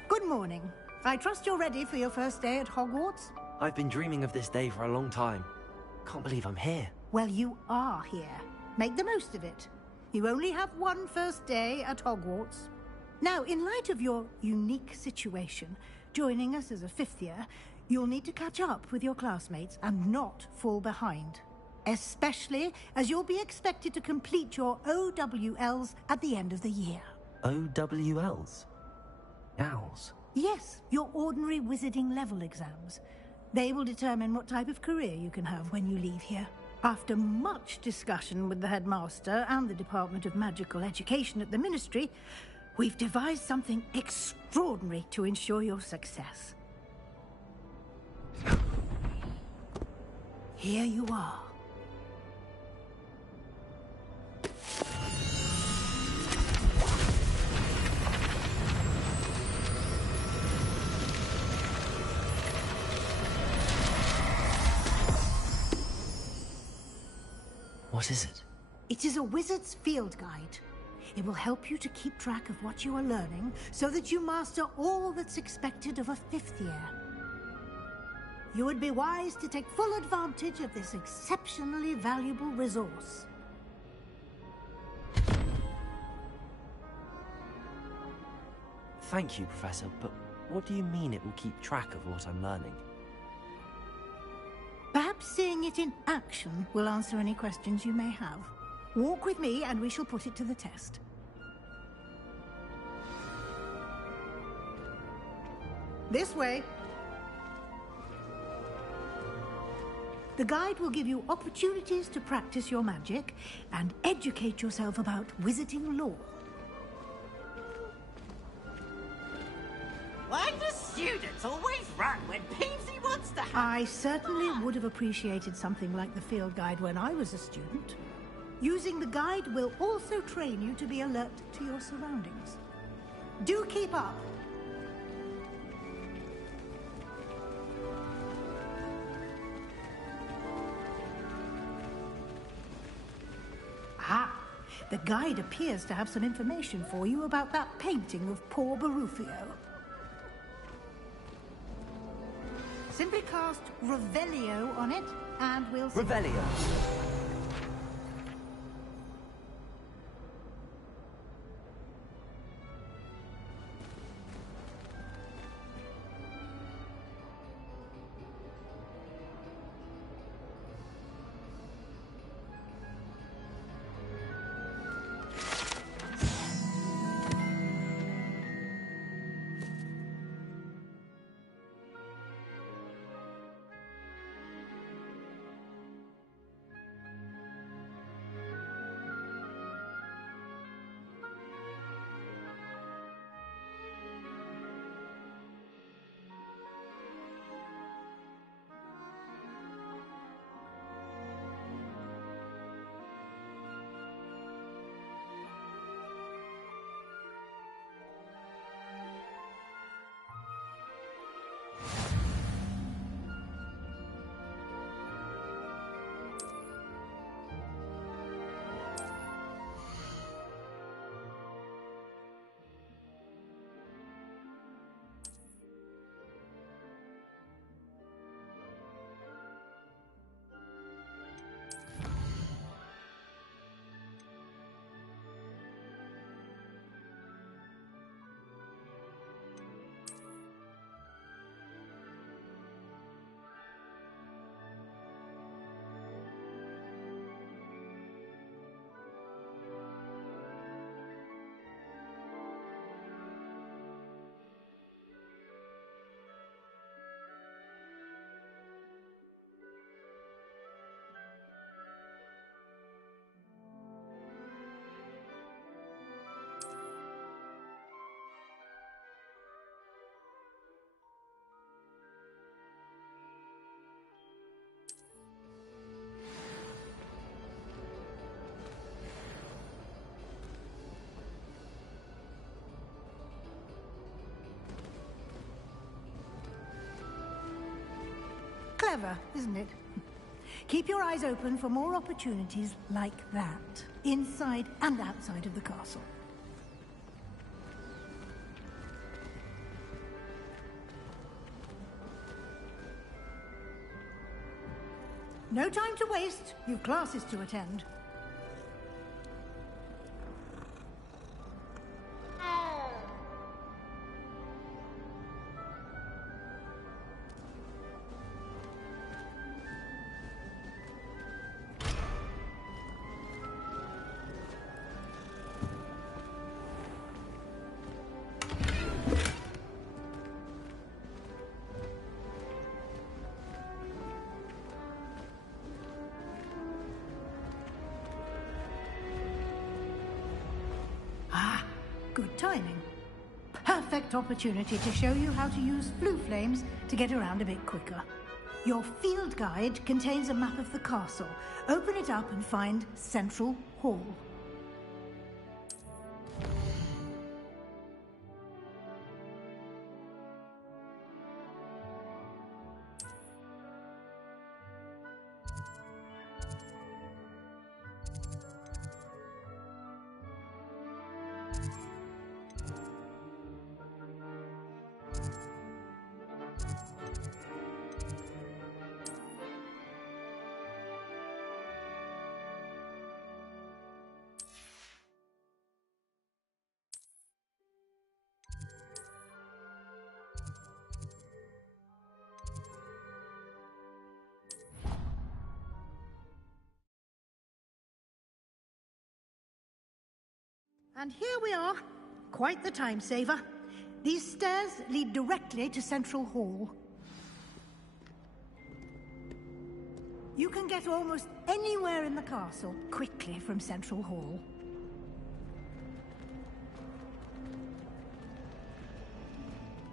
Good morning. I trust you're ready for your first day at Hogwarts? I've been dreaming of this day for a long time. Can't believe I'm here. Well, you are here. Make the most of it. You only have one first day at Hogwarts. Now, in light of your unique situation, joining us as a fifth year, you'll need to catch up with your classmates and not fall behind. Especially as you'll be expected to complete your OWLs at the end of the year. OWLs? Owls? Yes, your ordinary wizarding level exams. They will determine what type of career you can have when you leave here. After much discussion with the headmaster and the Department of Magical Education at the Ministry, we've devised something extraordinary to ensure your success. Here you are. What is it? It is a wizard's field guide. It will help you to keep track of what you are learning so that you master all that's expected of a fifth year. You would be wise to take full advantage of this exceptionally valuable resource. Thank you, Professor, but what do you mean it will keep track of what I'm learning? Perhaps seeing it in action will answer any questions you may have. Walk with me and we shall put it to the test. This way. The guide will give you opportunities to practice your magic and educate yourself about wizarding lore. Why do students always run when Peevesy wants to have... I certainly would have appreciated something like the field guide when I was a student. Using the guide will also train you to be alert to your surroundings. Do keep up! Ah, the guide appears to have some information for you about that painting of poor Barufio. Simply cast Revelio on it, and we'll see. Revelio. Clever, isn't it? Keep your eyes open for more opportunities like that, inside and outside of the castle. No time to waste. You've classes to attend. Good timing. Perfect opportunity to show you how to use flue flames to get around a bit quicker. Your field guide contains a map of the castle. Open it up and find Central Hall. And here we are. Quite the time saver. These stairs lead directly to Central Hall. You can get almost anywhere in the castle quickly from Central Hall.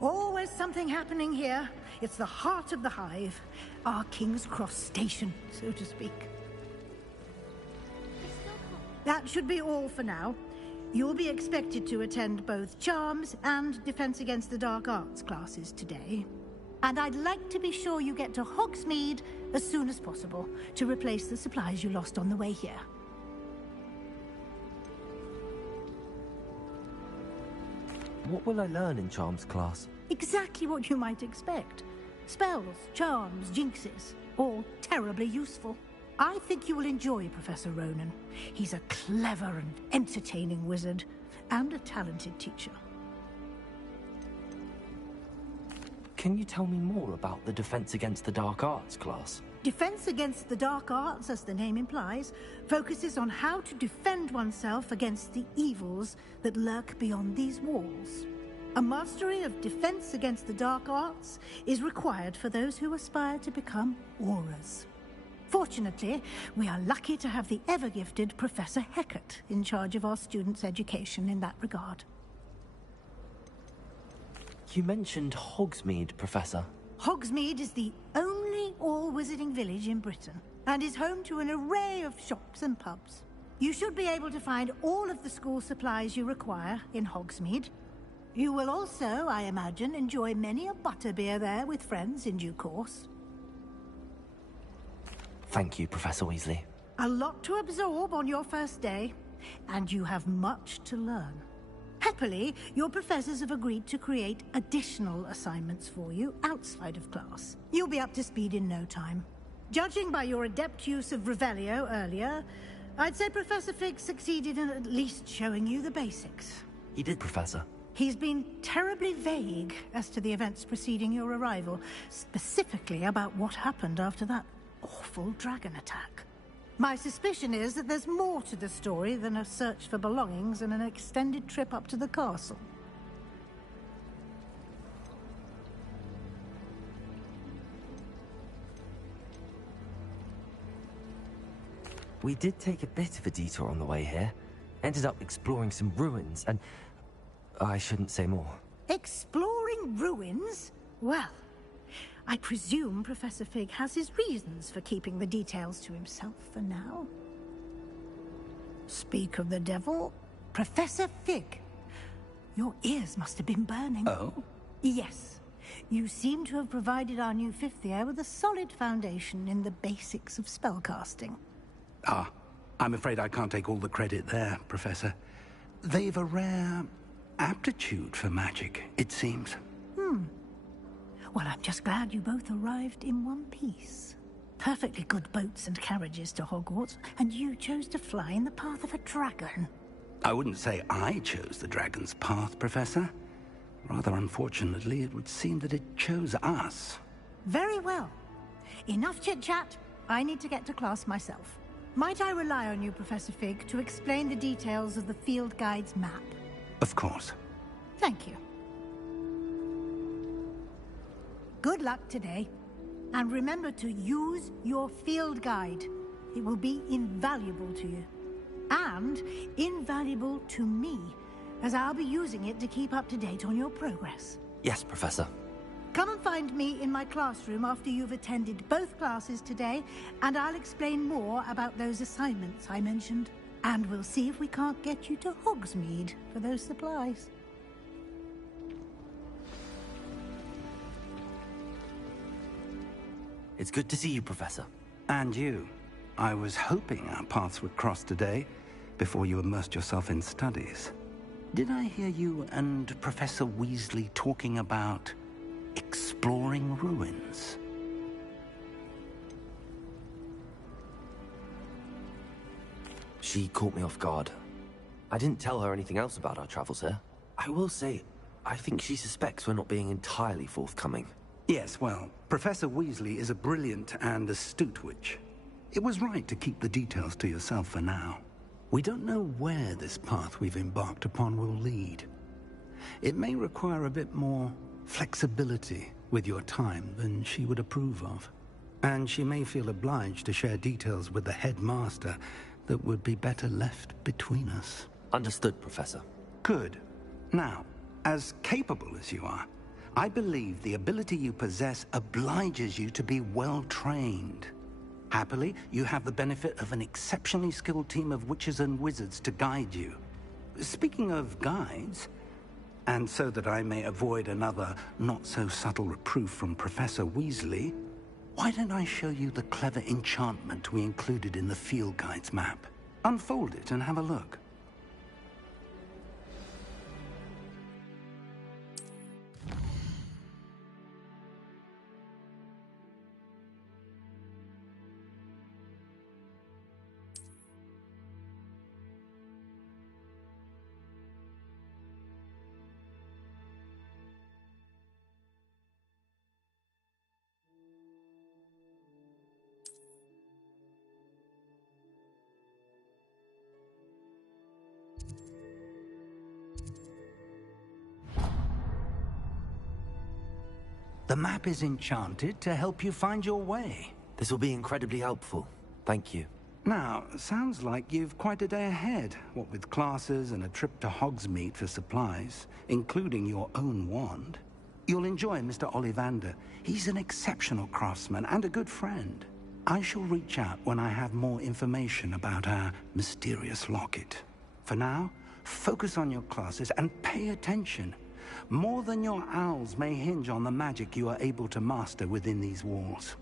Always something happening here. It's the heart of the hive. Our King's Cross station, so to speak. That should be all for now. You'll be expected to attend both Charms and Defense Against the Dark Arts classes today. And I'd like to be sure you get to Hogsmeade as soon as possible to replace the supplies you lost on the way here. What will I learn in Charms class? Exactly what you might expect. Spells, charms, jinxes, all terribly useful. I think you will enjoy Professor Ronan. He's a clever and entertaining wizard, and a talented teacher. Can you tell me more about the Defense Against the Dark Arts class? Defense Against the Dark Arts, as the name implies, focuses on how to defend oneself against the evils that lurk beyond these walls. A mastery of Defense Against the Dark Arts is required for those who aspire to become Aurors. Fortunately, we are lucky to have the ever-gifted Professor Hecat in charge of our students' education in that regard. You mentioned Hogsmeade, Professor. Hogsmeade is the only all-wizarding village in Britain, and is home to an array of shops and pubs. You should be able to find all of the school supplies you require in Hogsmeade. You will also, I imagine, enjoy many a butterbeer there with friends in due course. Thank you, Professor Weasley. A lot to absorb on your first day, and you have much to learn. Happily, your professors have agreed to create additional assignments for you outside of class. You'll be up to speed in no time. Judging by your adept use of Revelio earlier, I'd say Professor Fig succeeded in at least showing you the basics. He did, Professor. He's been terribly vague as to the events preceding your arrival, specifically about what happened after that awful dragon attack. My suspicion is that there's more to the story than a search for belongings and an extended trip up to the castle. We did take a bit of a detour on the way here. Ended up exploring some ruins, and I shouldn't say more. Exploring ruins? Well, I presume Professor Fig has his reasons for keeping the details to himself for now. Speak of the devil, Professor Fig. Your ears must have been burning. Oh? Yes. You seem to have provided our new fifth year with a solid foundation in the basics of spellcasting. Ah, I'm afraid I can't take all the credit there, Professor. They've a rare aptitude for magic, it seems. Well, I'm just glad you both arrived in one piece. Perfectly good boats and carriages to Hogwarts, and you chose to fly in the path of a dragon. I wouldn't say I chose the dragon's path, Professor. Rather unfortunately, it would seem that it chose us. Very well. Enough chit-chat. I need to get to class myself. Might I rely on you, Professor Fig, to explain the details of the field guide's map? Of course. Thank you. Good luck today. And remember to use your field guide. It will be invaluable to you. And invaluable to me, as I'll be using it to keep up to date on your progress. Yes, Professor. Come and find me in my classroom after you've attended both classes today, and I'll explain more about those assignments I mentioned. And we'll see if we can't get you to Hogsmeade for those supplies. It's good to see you, Professor. And you. I was hoping our paths would cross today, before you immersed yourself in studies. Did I hear you and Professor Weasley talking about exploring ruins? She caught me off guard. I didn't tell her anything else about our travels here. I will say, I think she suspects we're not being entirely forthcoming. Yes, well, Professor Weasley is a brilliant and astute witch. It was right to keep the details to yourself for now. We don't know where this path we've embarked upon will lead. It may require a bit more flexibility with your time than she would approve of. And she may feel obliged to share details with the headmaster that would be better left between us. Understood, Professor. Good. Now, as capable as you are, I believe the ability you possess obliges you to be well-trained. Happily, you have the benefit of an exceptionally skilled team of witches and wizards to guide you. Speaking of guides, and so that I may avoid another not-so-subtle reproof from Professor Weasley, why don't I show you the clever enchantment we included in the field guide's map? Unfold it and have a look. The map is enchanted to help you find your way. This will be incredibly helpful. Thank you. Now, sounds like you've quite a day ahead, what with classes and a trip to Hogsmeade for supplies, including your own wand. You'll enjoy Mr. Ollivander. He's an exceptional craftsman and a good friend. I shall reach out when I have more information about our mysterious locket. For now, focus on your classes and pay attention. More than your owls may hinge on the magic you are able to master within these walls.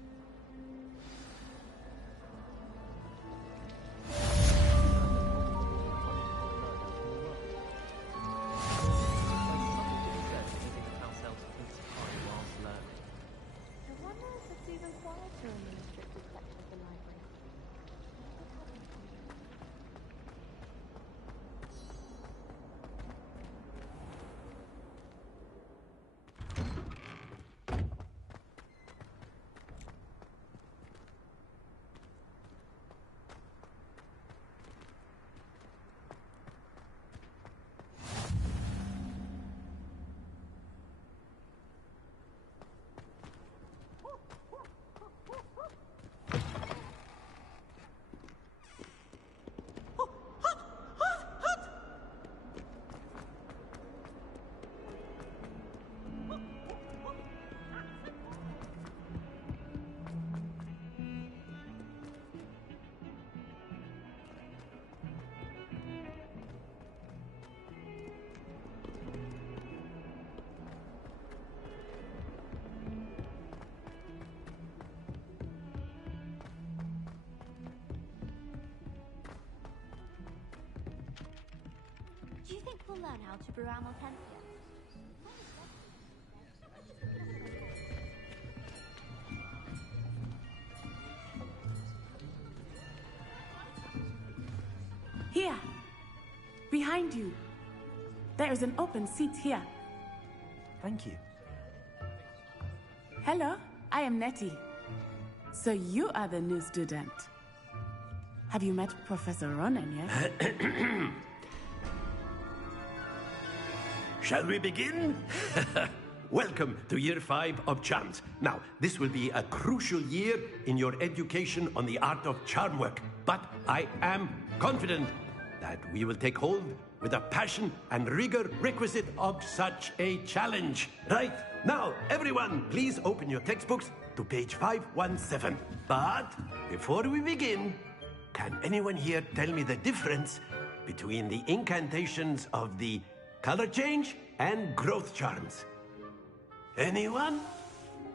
think we'll learn how to brew Amortensia? Here. Behind you. There is an open seat here. Thank you. Hello, I am Nettie. So you are the new student. Have you met Professor Ronan yet? Shall we begin? Welcome to Year 5 of Charms. Now, this will be a crucial year in your education on the art of charm work. But I am confident that we will take hold with the passion and rigor requisite of such a challenge. Right, now, everyone, please open your textbooks to page 517. But before we begin, can anyone here tell me the difference between the incantations of the color change and growth charms? Anyone?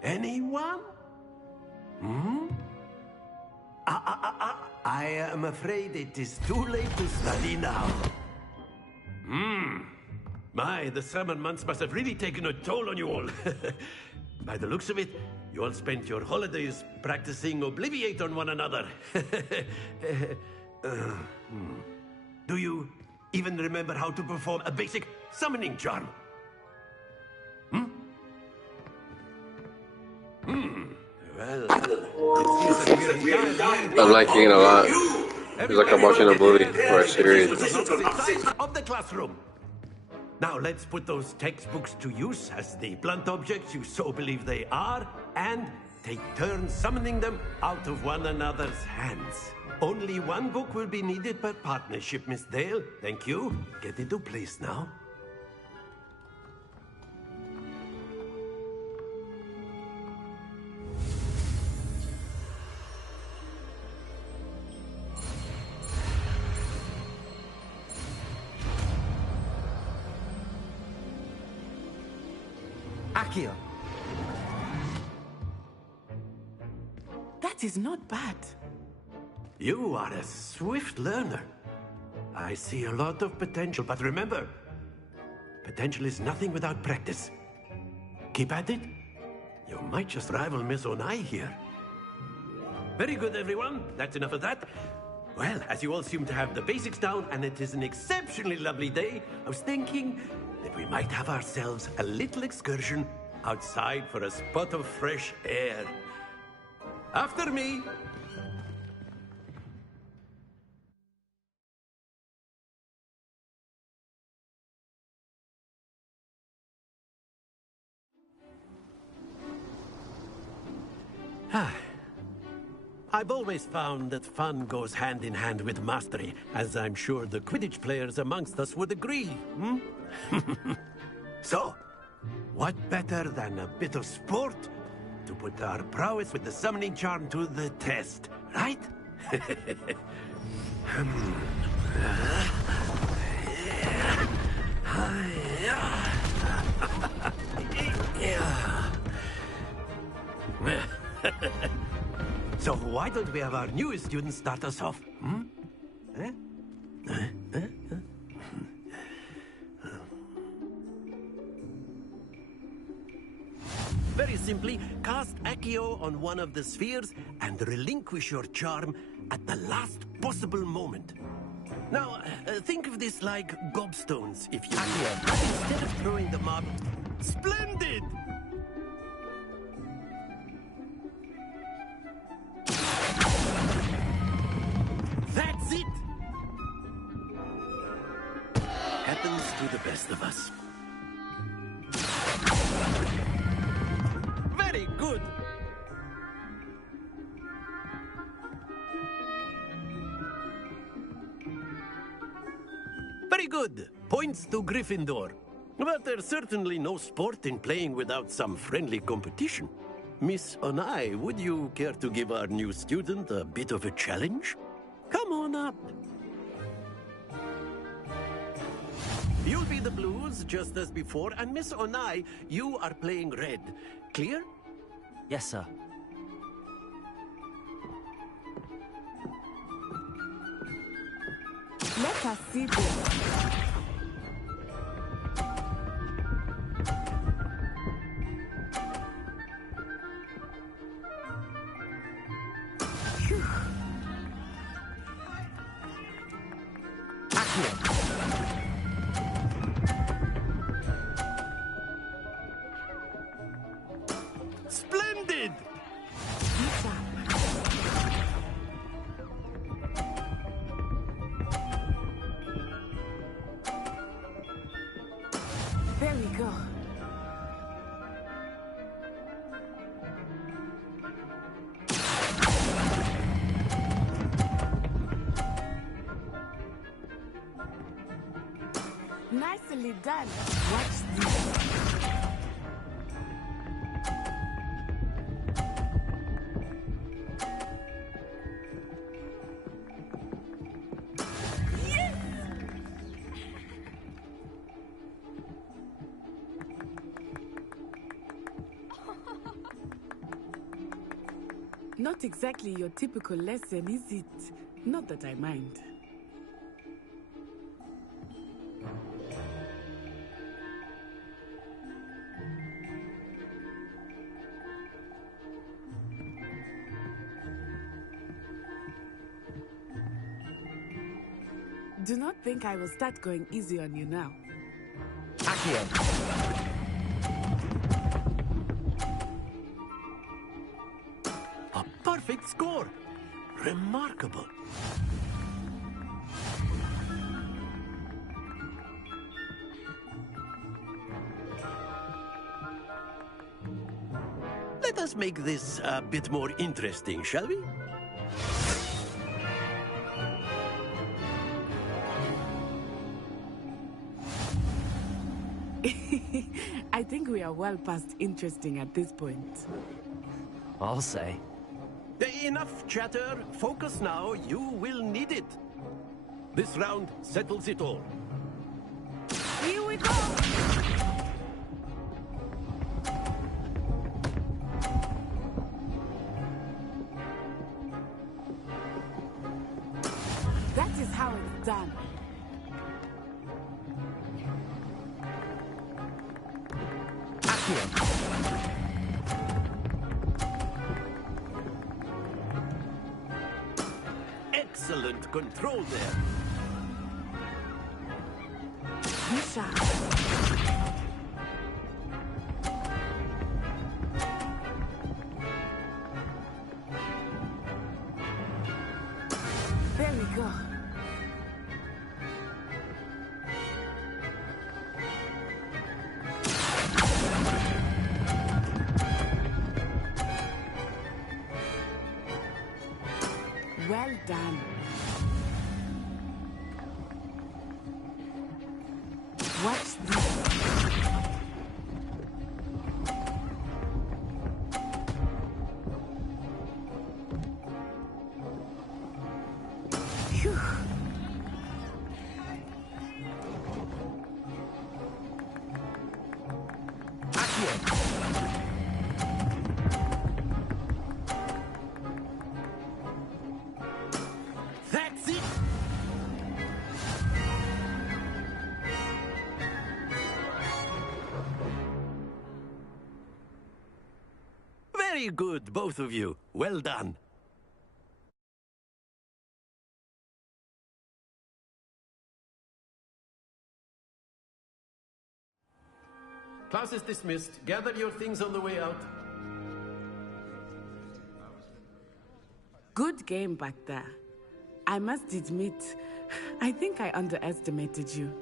Anyone? I am afraid it is too late to study now. My, the summer months must have really taken a toll on you all. By the looks of it, you all spent your holidays practicing Obliviate on one another. Do you even remember how to perform a basic summoning charm? Well, I'm liking it a lot. It's like I'm watching a movie or a series. Of the classroom. Now let's put those textbooks to use as the blunt objects you so believe they are, and take turns summoning them out of one another's hands. Only one book will be needed per partnership, Miss Dale. Thank you. Get into place now. Accio. That is not bad. You are a swift learner. I see a lot of potential, but remember, potential is nothing without practice. Keep at it. You might just rival Miss Onai here. Very good, everyone. That's enough of that. Well, as you all seem to have the basics down, and it is an exceptionally lovely day, I was thinking that we might have ourselves a little excursion outside for a spot of fresh air. After me. I've always found that fun goes hand in hand with mastery, as I'm sure the Quidditch players amongst us would agree. So, what better than a bit of sport to put our prowess with the summoning charm to the test, right? So why don't we have our newest student start us off? Very simply, cast Accio on one of the spheres and relinquish your charm at the last possible moment. Now, think of this like gobstones, if you will. But instead of throwing the marble... Splendid! That's it! Happens to the best of us. Very good! Very good! Points to Gryffindor. But there's certainly no sport in playing without some friendly competition. Miss Onai, would you care to give our new student a bit of a challenge? Come on up. You'll be the blues, just as before, and Miss Onai, you are playing red. Clear? Yes, sir. Let us see this. Splendid! There we go. Nicely done. Watch this. Not exactly your typical lesson, is it? Not that I mind. Do not think I will start going easy on you now. Accio. A perfect score. Remarkable. Let us make this a bit more interesting, shall we? I think we are well past interesting at this point. I'll say. Enough chatter. Focus now. You will need it. This round settles it all. Here we go! That is how it's done. Excellent control there. Misha. There we go. Well done. Watch this. Phew. That's it. Very good, both of you. Well done. Class is dismissed. Gather your things on the way out. Good game back there. I must admit, I think I underestimated you.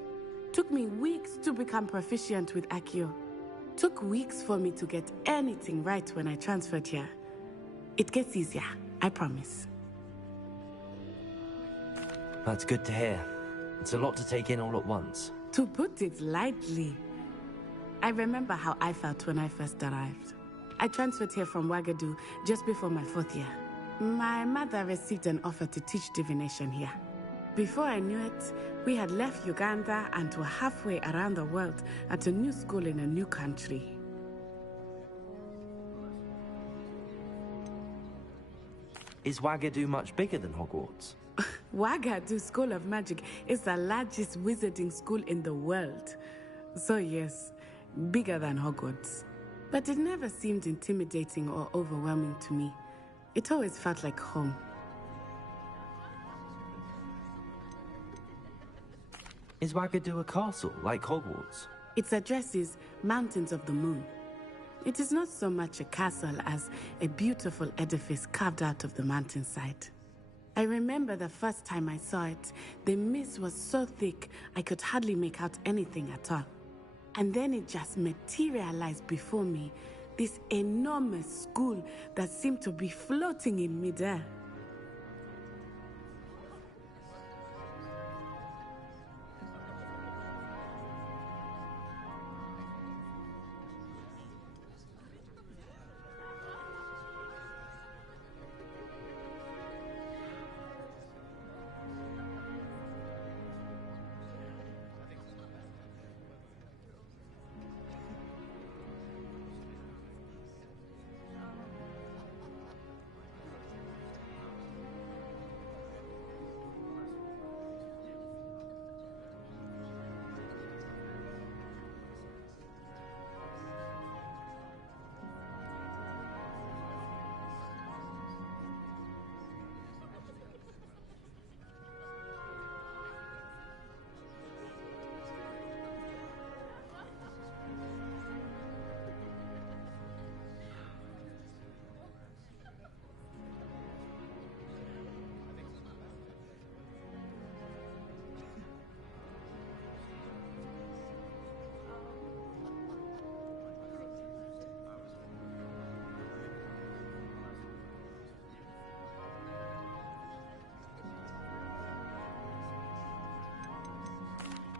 Took me weeks to become proficient with Accio. Took weeks for me to get anything right when I transferred here. It gets easier, I promise. That's good to hear. It's a lot to take in all at once. To put it lightly, I remember how I felt when I first arrived. I transferred here from Wagadu just before my 4th year. My mother received an offer to teach divination here. Before I knew it, we had left Uganda and were halfway around the world at a new school in a new country. Is Wagadu much bigger than Hogwarts? Wagadu School of Magic is the largest wizarding school in the world. So yes, bigger than Hogwarts. But it never seemed intimidating or overwhelming to me. It always felt like home. Is Wagadu a castle, like Hogwarts? Its address is Mountains of the Moon. It is not so much a castle as a beautiful edifice carved out of the mountainside. I remember the first time I saw it, the mist was so thick I could hardly make out anything at all. And then it just materialized before me, this enormous school that seemed to be floating in midair.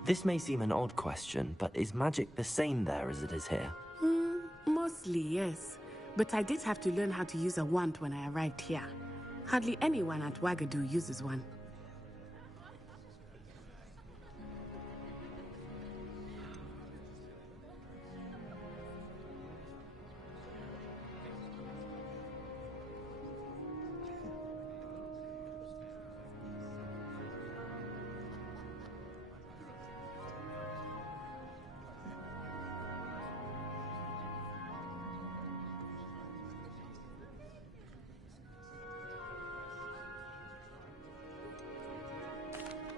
This may seem an odd question, but is magic the same there as it is here? Mostly, yes. But I did have to learn how to use a wand when I arrived here. Hardly anyone at Wagadu uses one.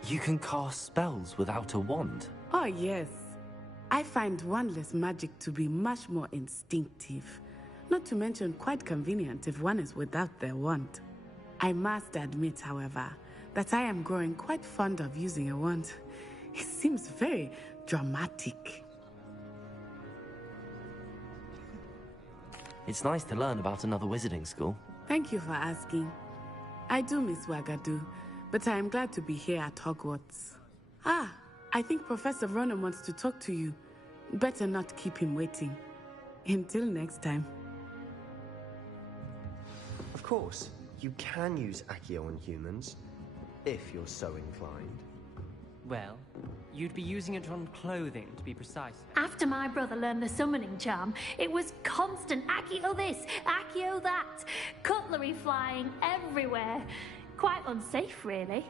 You can cast spells without a wand. Oh, yes. I find wandless magic to be much more instinctive. Not to mention quite convenient if one is without their wand. I must admit, however, that I am growing quite fond of using a wand. It seems very dramatic. It's nice to learn about another wizarding school. Thank you for asking. I do miss Wagadu, but I am glad to be here at Hogwarts. Ah, I think Professor Ronan wants to talk to you. Better not keep him waiting. Until next time. Of course, you can use Accio on humans, if you're so inclined. Well, you'd be using it on clothing, to be precise. After my brother learned the summoning charm, it was constant Accio this, Accio that, cutlery flying everywhere. Quite unsafe, really.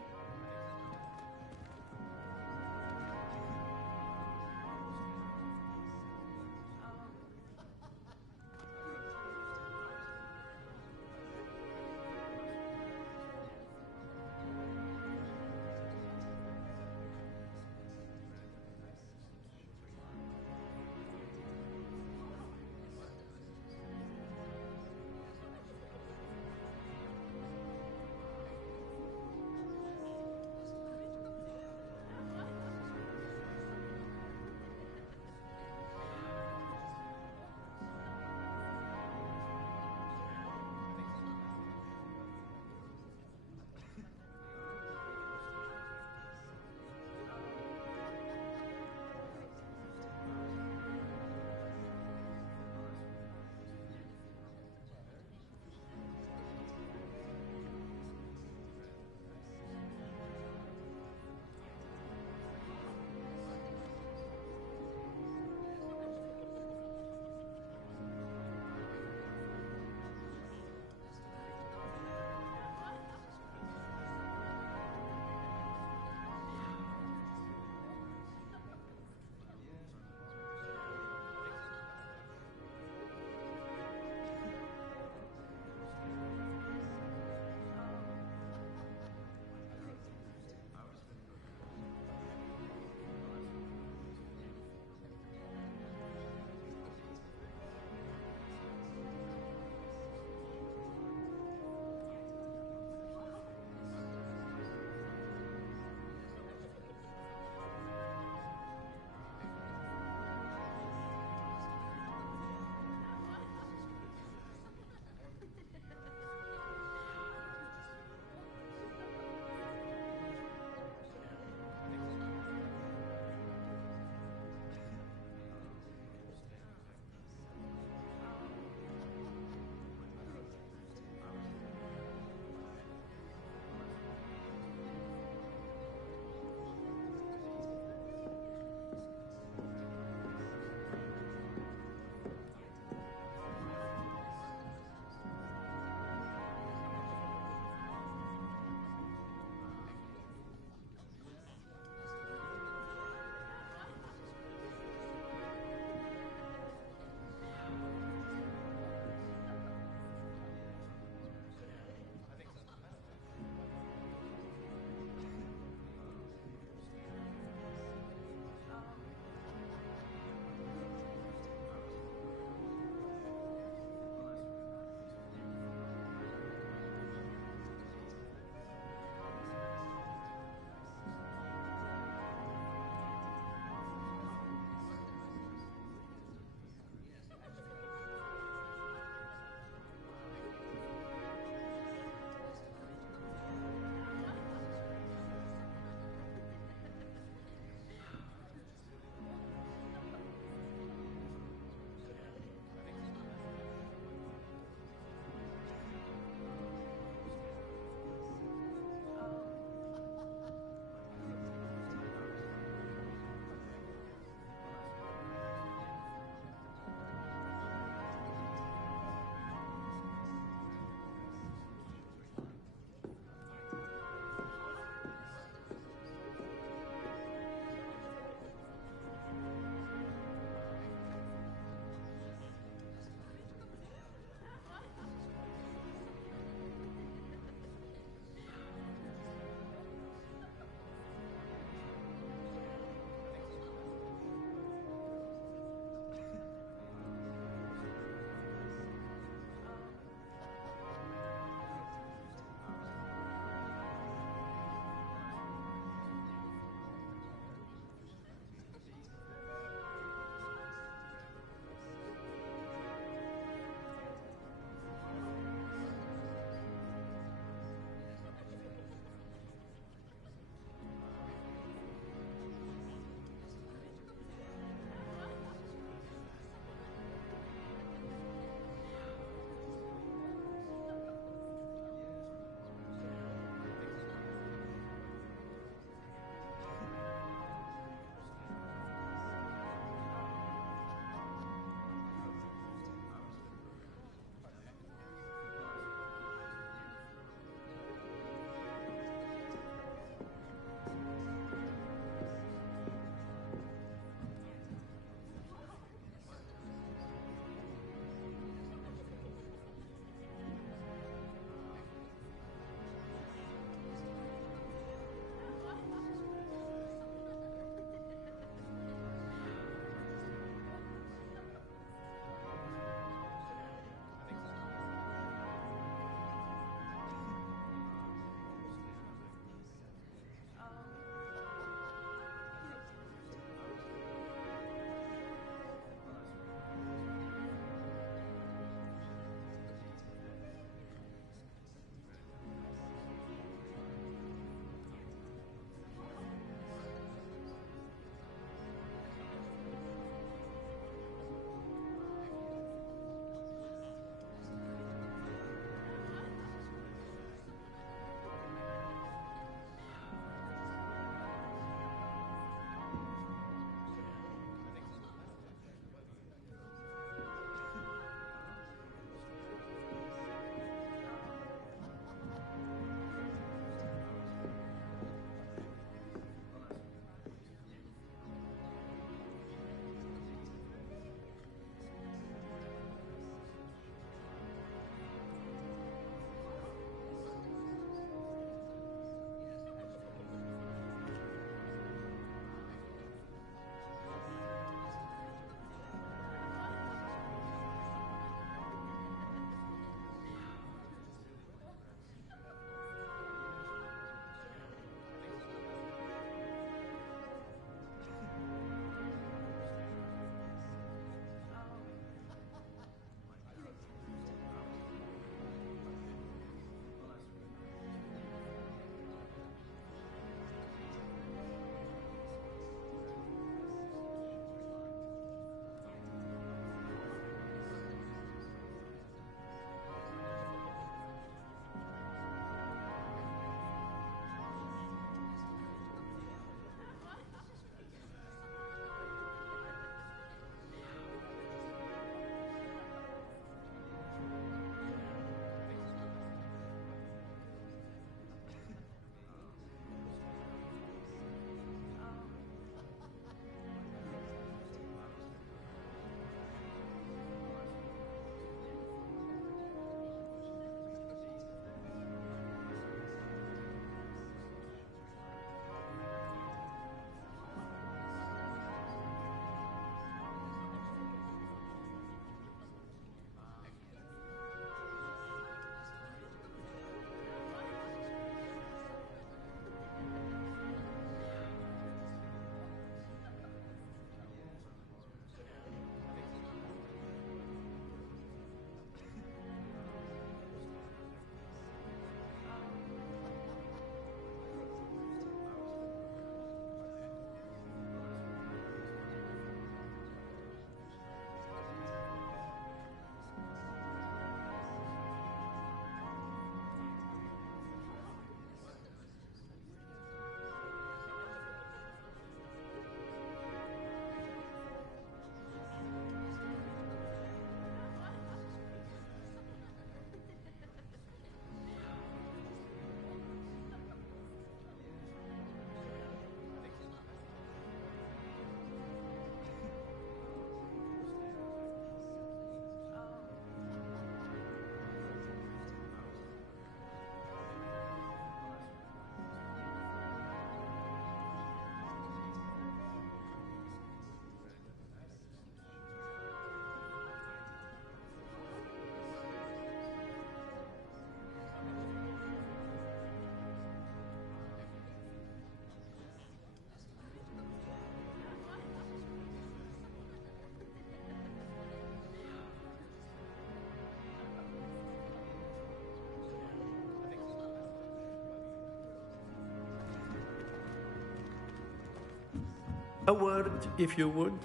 A word, if you would.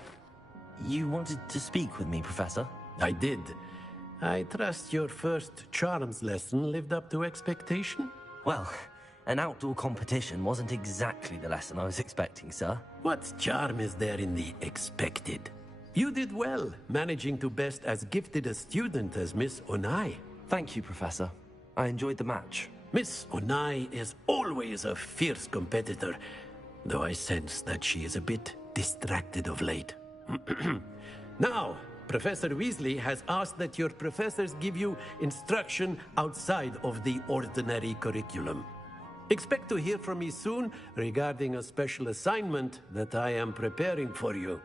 You wanted to speak with me, Professor? I did. I trust your first charms lesson lived up to expectation? Well, an outdoor competition wasn't exactly the lesson I was expecting, sir. What charm is there in the expected? You did well, managing to best as gifted a student as Miss Onai. Thank you, Professor. I enjoyed the match. Miss Onai is always a fierce competitor, though I sense that she is a bit distracted of late. Now, Professor Weasley has asked that your professors give you instruction outside of the ordinary curriculum. Expect to hear from me soon regarding a special assignment that I am preparing for you.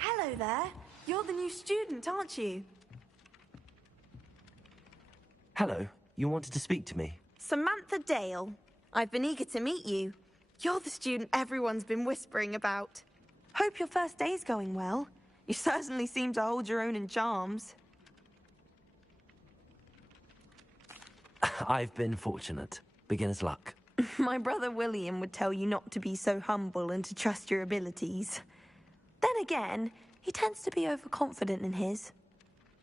Hello there. You're the new student, aren't you? Hello. You wanted to speak to me? Samantha Dale. I've been eager to meet you. You're the student everyone's been whispering about. Hope your first day's going well. You certainly seem to hold your own in charms. I've been fortunate. Beginner's luck. My brother William would tell you not to be so humble and to trust your abilities. Then again, he tends to be overconfident in his.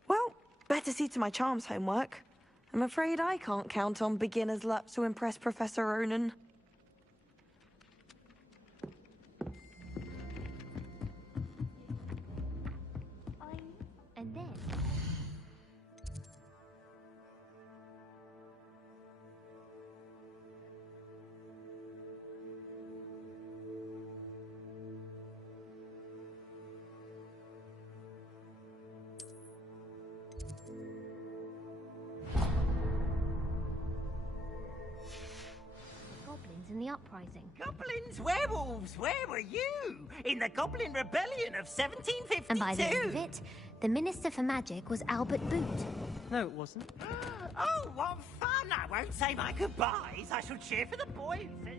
Well, better see to my charms homework. I'm afraid I can't count on beginner's luck to impress Professor Ronan. And then... Goblins in the uprising. Goblins, werewolves, where were you? In the Goblin Rebellion of 1752? And by the end of it, the Minister for Magic was Albert Boot. No, it wasn't. Oh, what fun! I won't say my goodbyes. I shall cheer for the boy who says...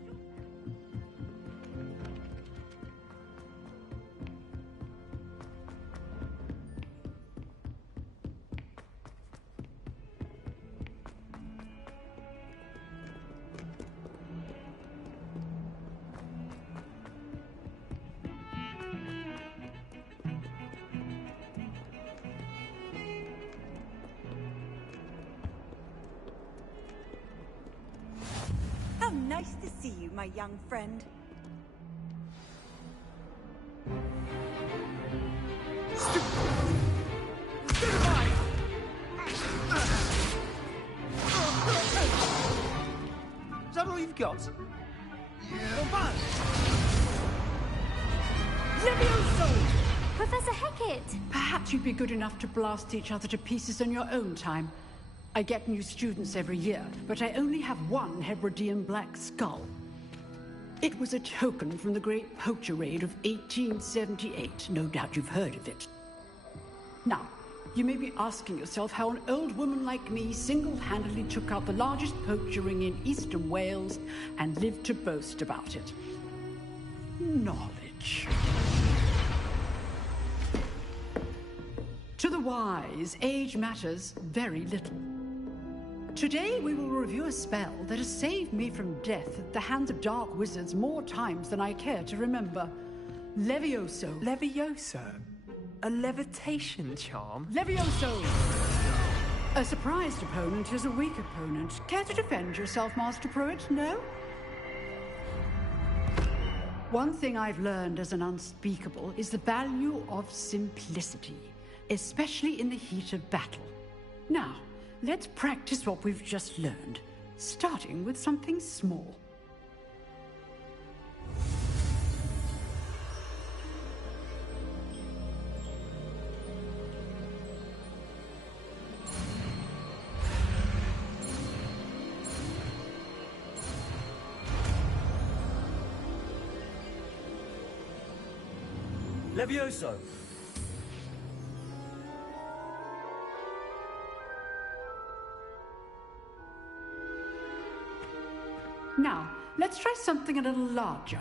How nice to see you, my young friend. Is that all you've got? Professor Hecat! Perhaps you'd be good enough to blast each other to pieces in your own time. I get new students every year, but I only have one Hebridean black skull. It was a token from the Great Poacher Raid of 1878. No doubt you've heard of it. Now, you may be asking yourself how an old woman like me single-handedly took out the largest poacher ring in eastern Wales and lived to boast about it. Knowledge. To the wise, age matters very little. Today we will review a spell that has saved me from death at the hands of dark wizards more times than I care to remember. Levioso. Levioso? A levitation charm? Levioso! A surprised opponent is a weak opponent. Care to defend yourself, Master Pruitt? No? One thing I've learned as an unspeakable is the value of simplicity, especially in the heat of battle. Now, let's practice what we've just learned, starting with something small. Levioso! Let's try something a little larger.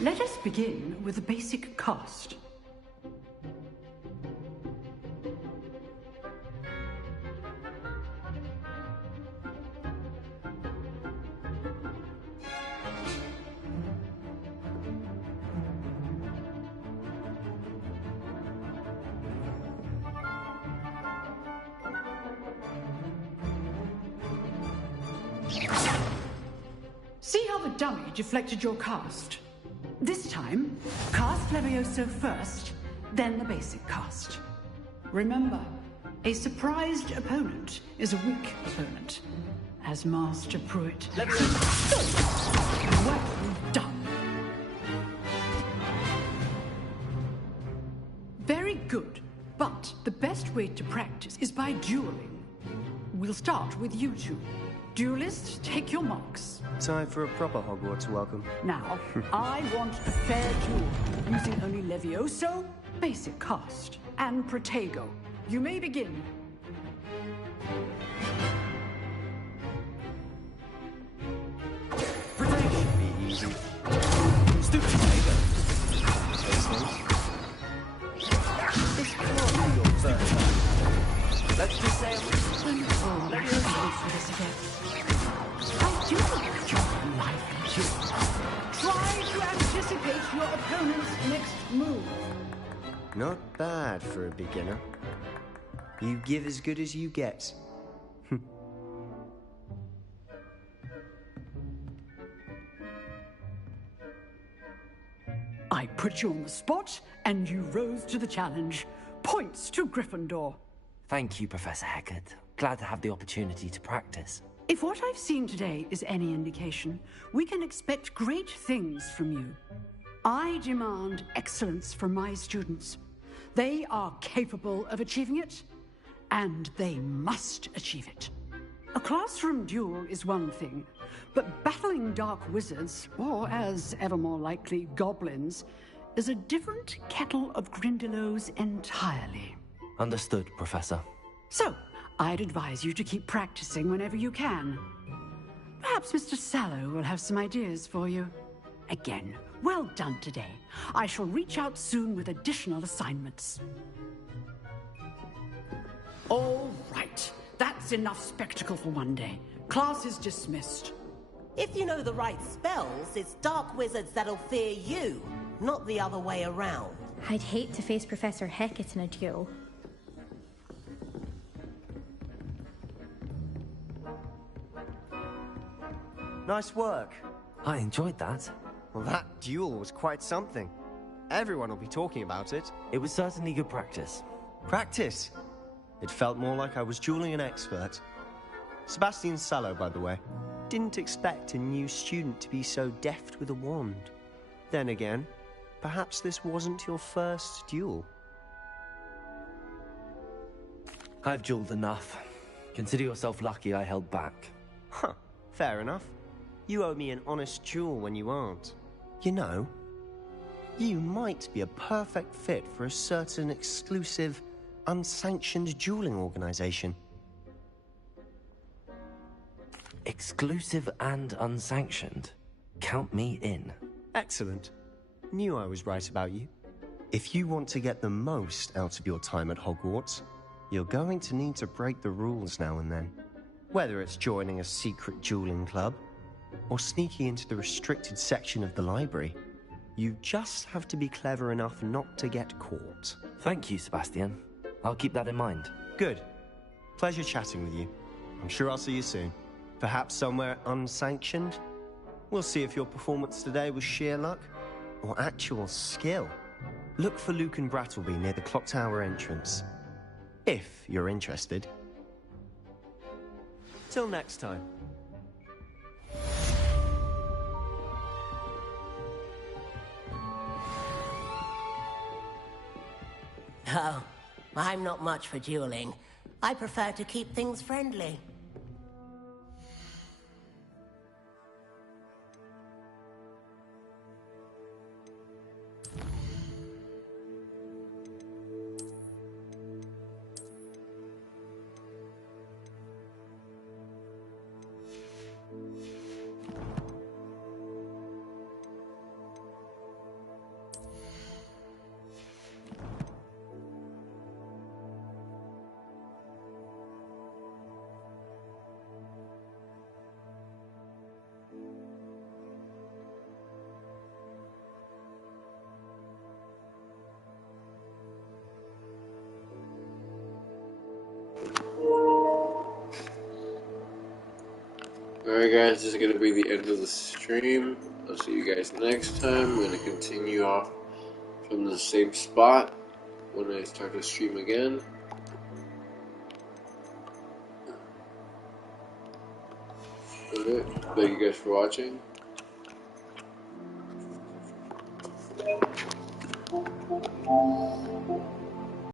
Let us begin with the basic cast. See how the dummy deflected your cast? This time, cast Levioso first, then the basic cast. Remember, a surprised opponent is a weak opponent, as Master Pruitt. Well done. Very good, but the best way to practice is by dueling. We'll start with you two. Duelists, take your marks. Time for a proper Hogwarts welcome. Now, I want a fair duel, using only Levioso, basic cast, and Protego. You may begin. Protego should be easy. Stupid Protego. This can't be your first time. Let's just say Oh, I can't wait for this again. I do like your life, you. Try to anticipate your opponent's next move. Not bad for a beginner. You give as good as you get. I put you on the spot, and you rose to the challenge. Points to Gryffindor. Thank you, Professor Hecat. Glad to have the opportunity to practice. If what I've seen today is any indication, we can expect great things from you. I demand excellence from my students. They are capable of achieving it, and they must achieve it. A classroom duel is one thing, but battling dark wizards, or as ever more likely, goblins, is a different kettle of Grindylows entirely. Understood, Professor. So, I'd advise you to keep practicing whenever you can. Perhaps Mr. Sallow will have some ideas for you. Again, well done today. I shall reach out soon with additional assignments. All right. That's enough spectacle for one day. Class is dismissed. If you know the right spells, it's dark wizards that'll fear you, not the other way around. I'd hate to face Professor Hecat in a duel. Nice work. I enjoyed that. Well, that duel was quite something. Everyone will be talking about it. It was certainly good practice. Practice? It felt more like I was dueling an expert. Sebastian Sallow, by the way. Didn't expect a new student to be so deft with a wand. Then again, perhaps this wasn't your first duel. I've dueled enough. Consider yourself lucky I held back. Huh, fair enough. You owe me an honest duel when you aren't. You know, you might be a perfect fit for a certain exclusive, unsanctioned dueling organization. Exclusive and unsanctioned? Count me in. Excellent. Knew I was right about you. If you want to get the most out of your time at Hogwarts, you're going to need to break the rules now and then. Whether it's joining a secret dueling club, or sneaking into the restricted section of the library, you just have to be clever enough not to get caught. Thank you, Sebastian. I'll keep that in mind. Good. Pleasure chatting with you. I'm sure I'll see you soon. Perhaps somewhere unsanctioned? We'll see if your performance today was sheer luck or actual skill. Look for Luke and Brattleby near the clock tower entrance. If you're interested. Till next time. Oh, I'm not much for dueling. I prefer to keep things friendly. Alright guys, this is going to be the end of the stream. I'll see you guys next time. I'm going to continue off from the same spot when I start to stream again. Okay, thank you guys for watching.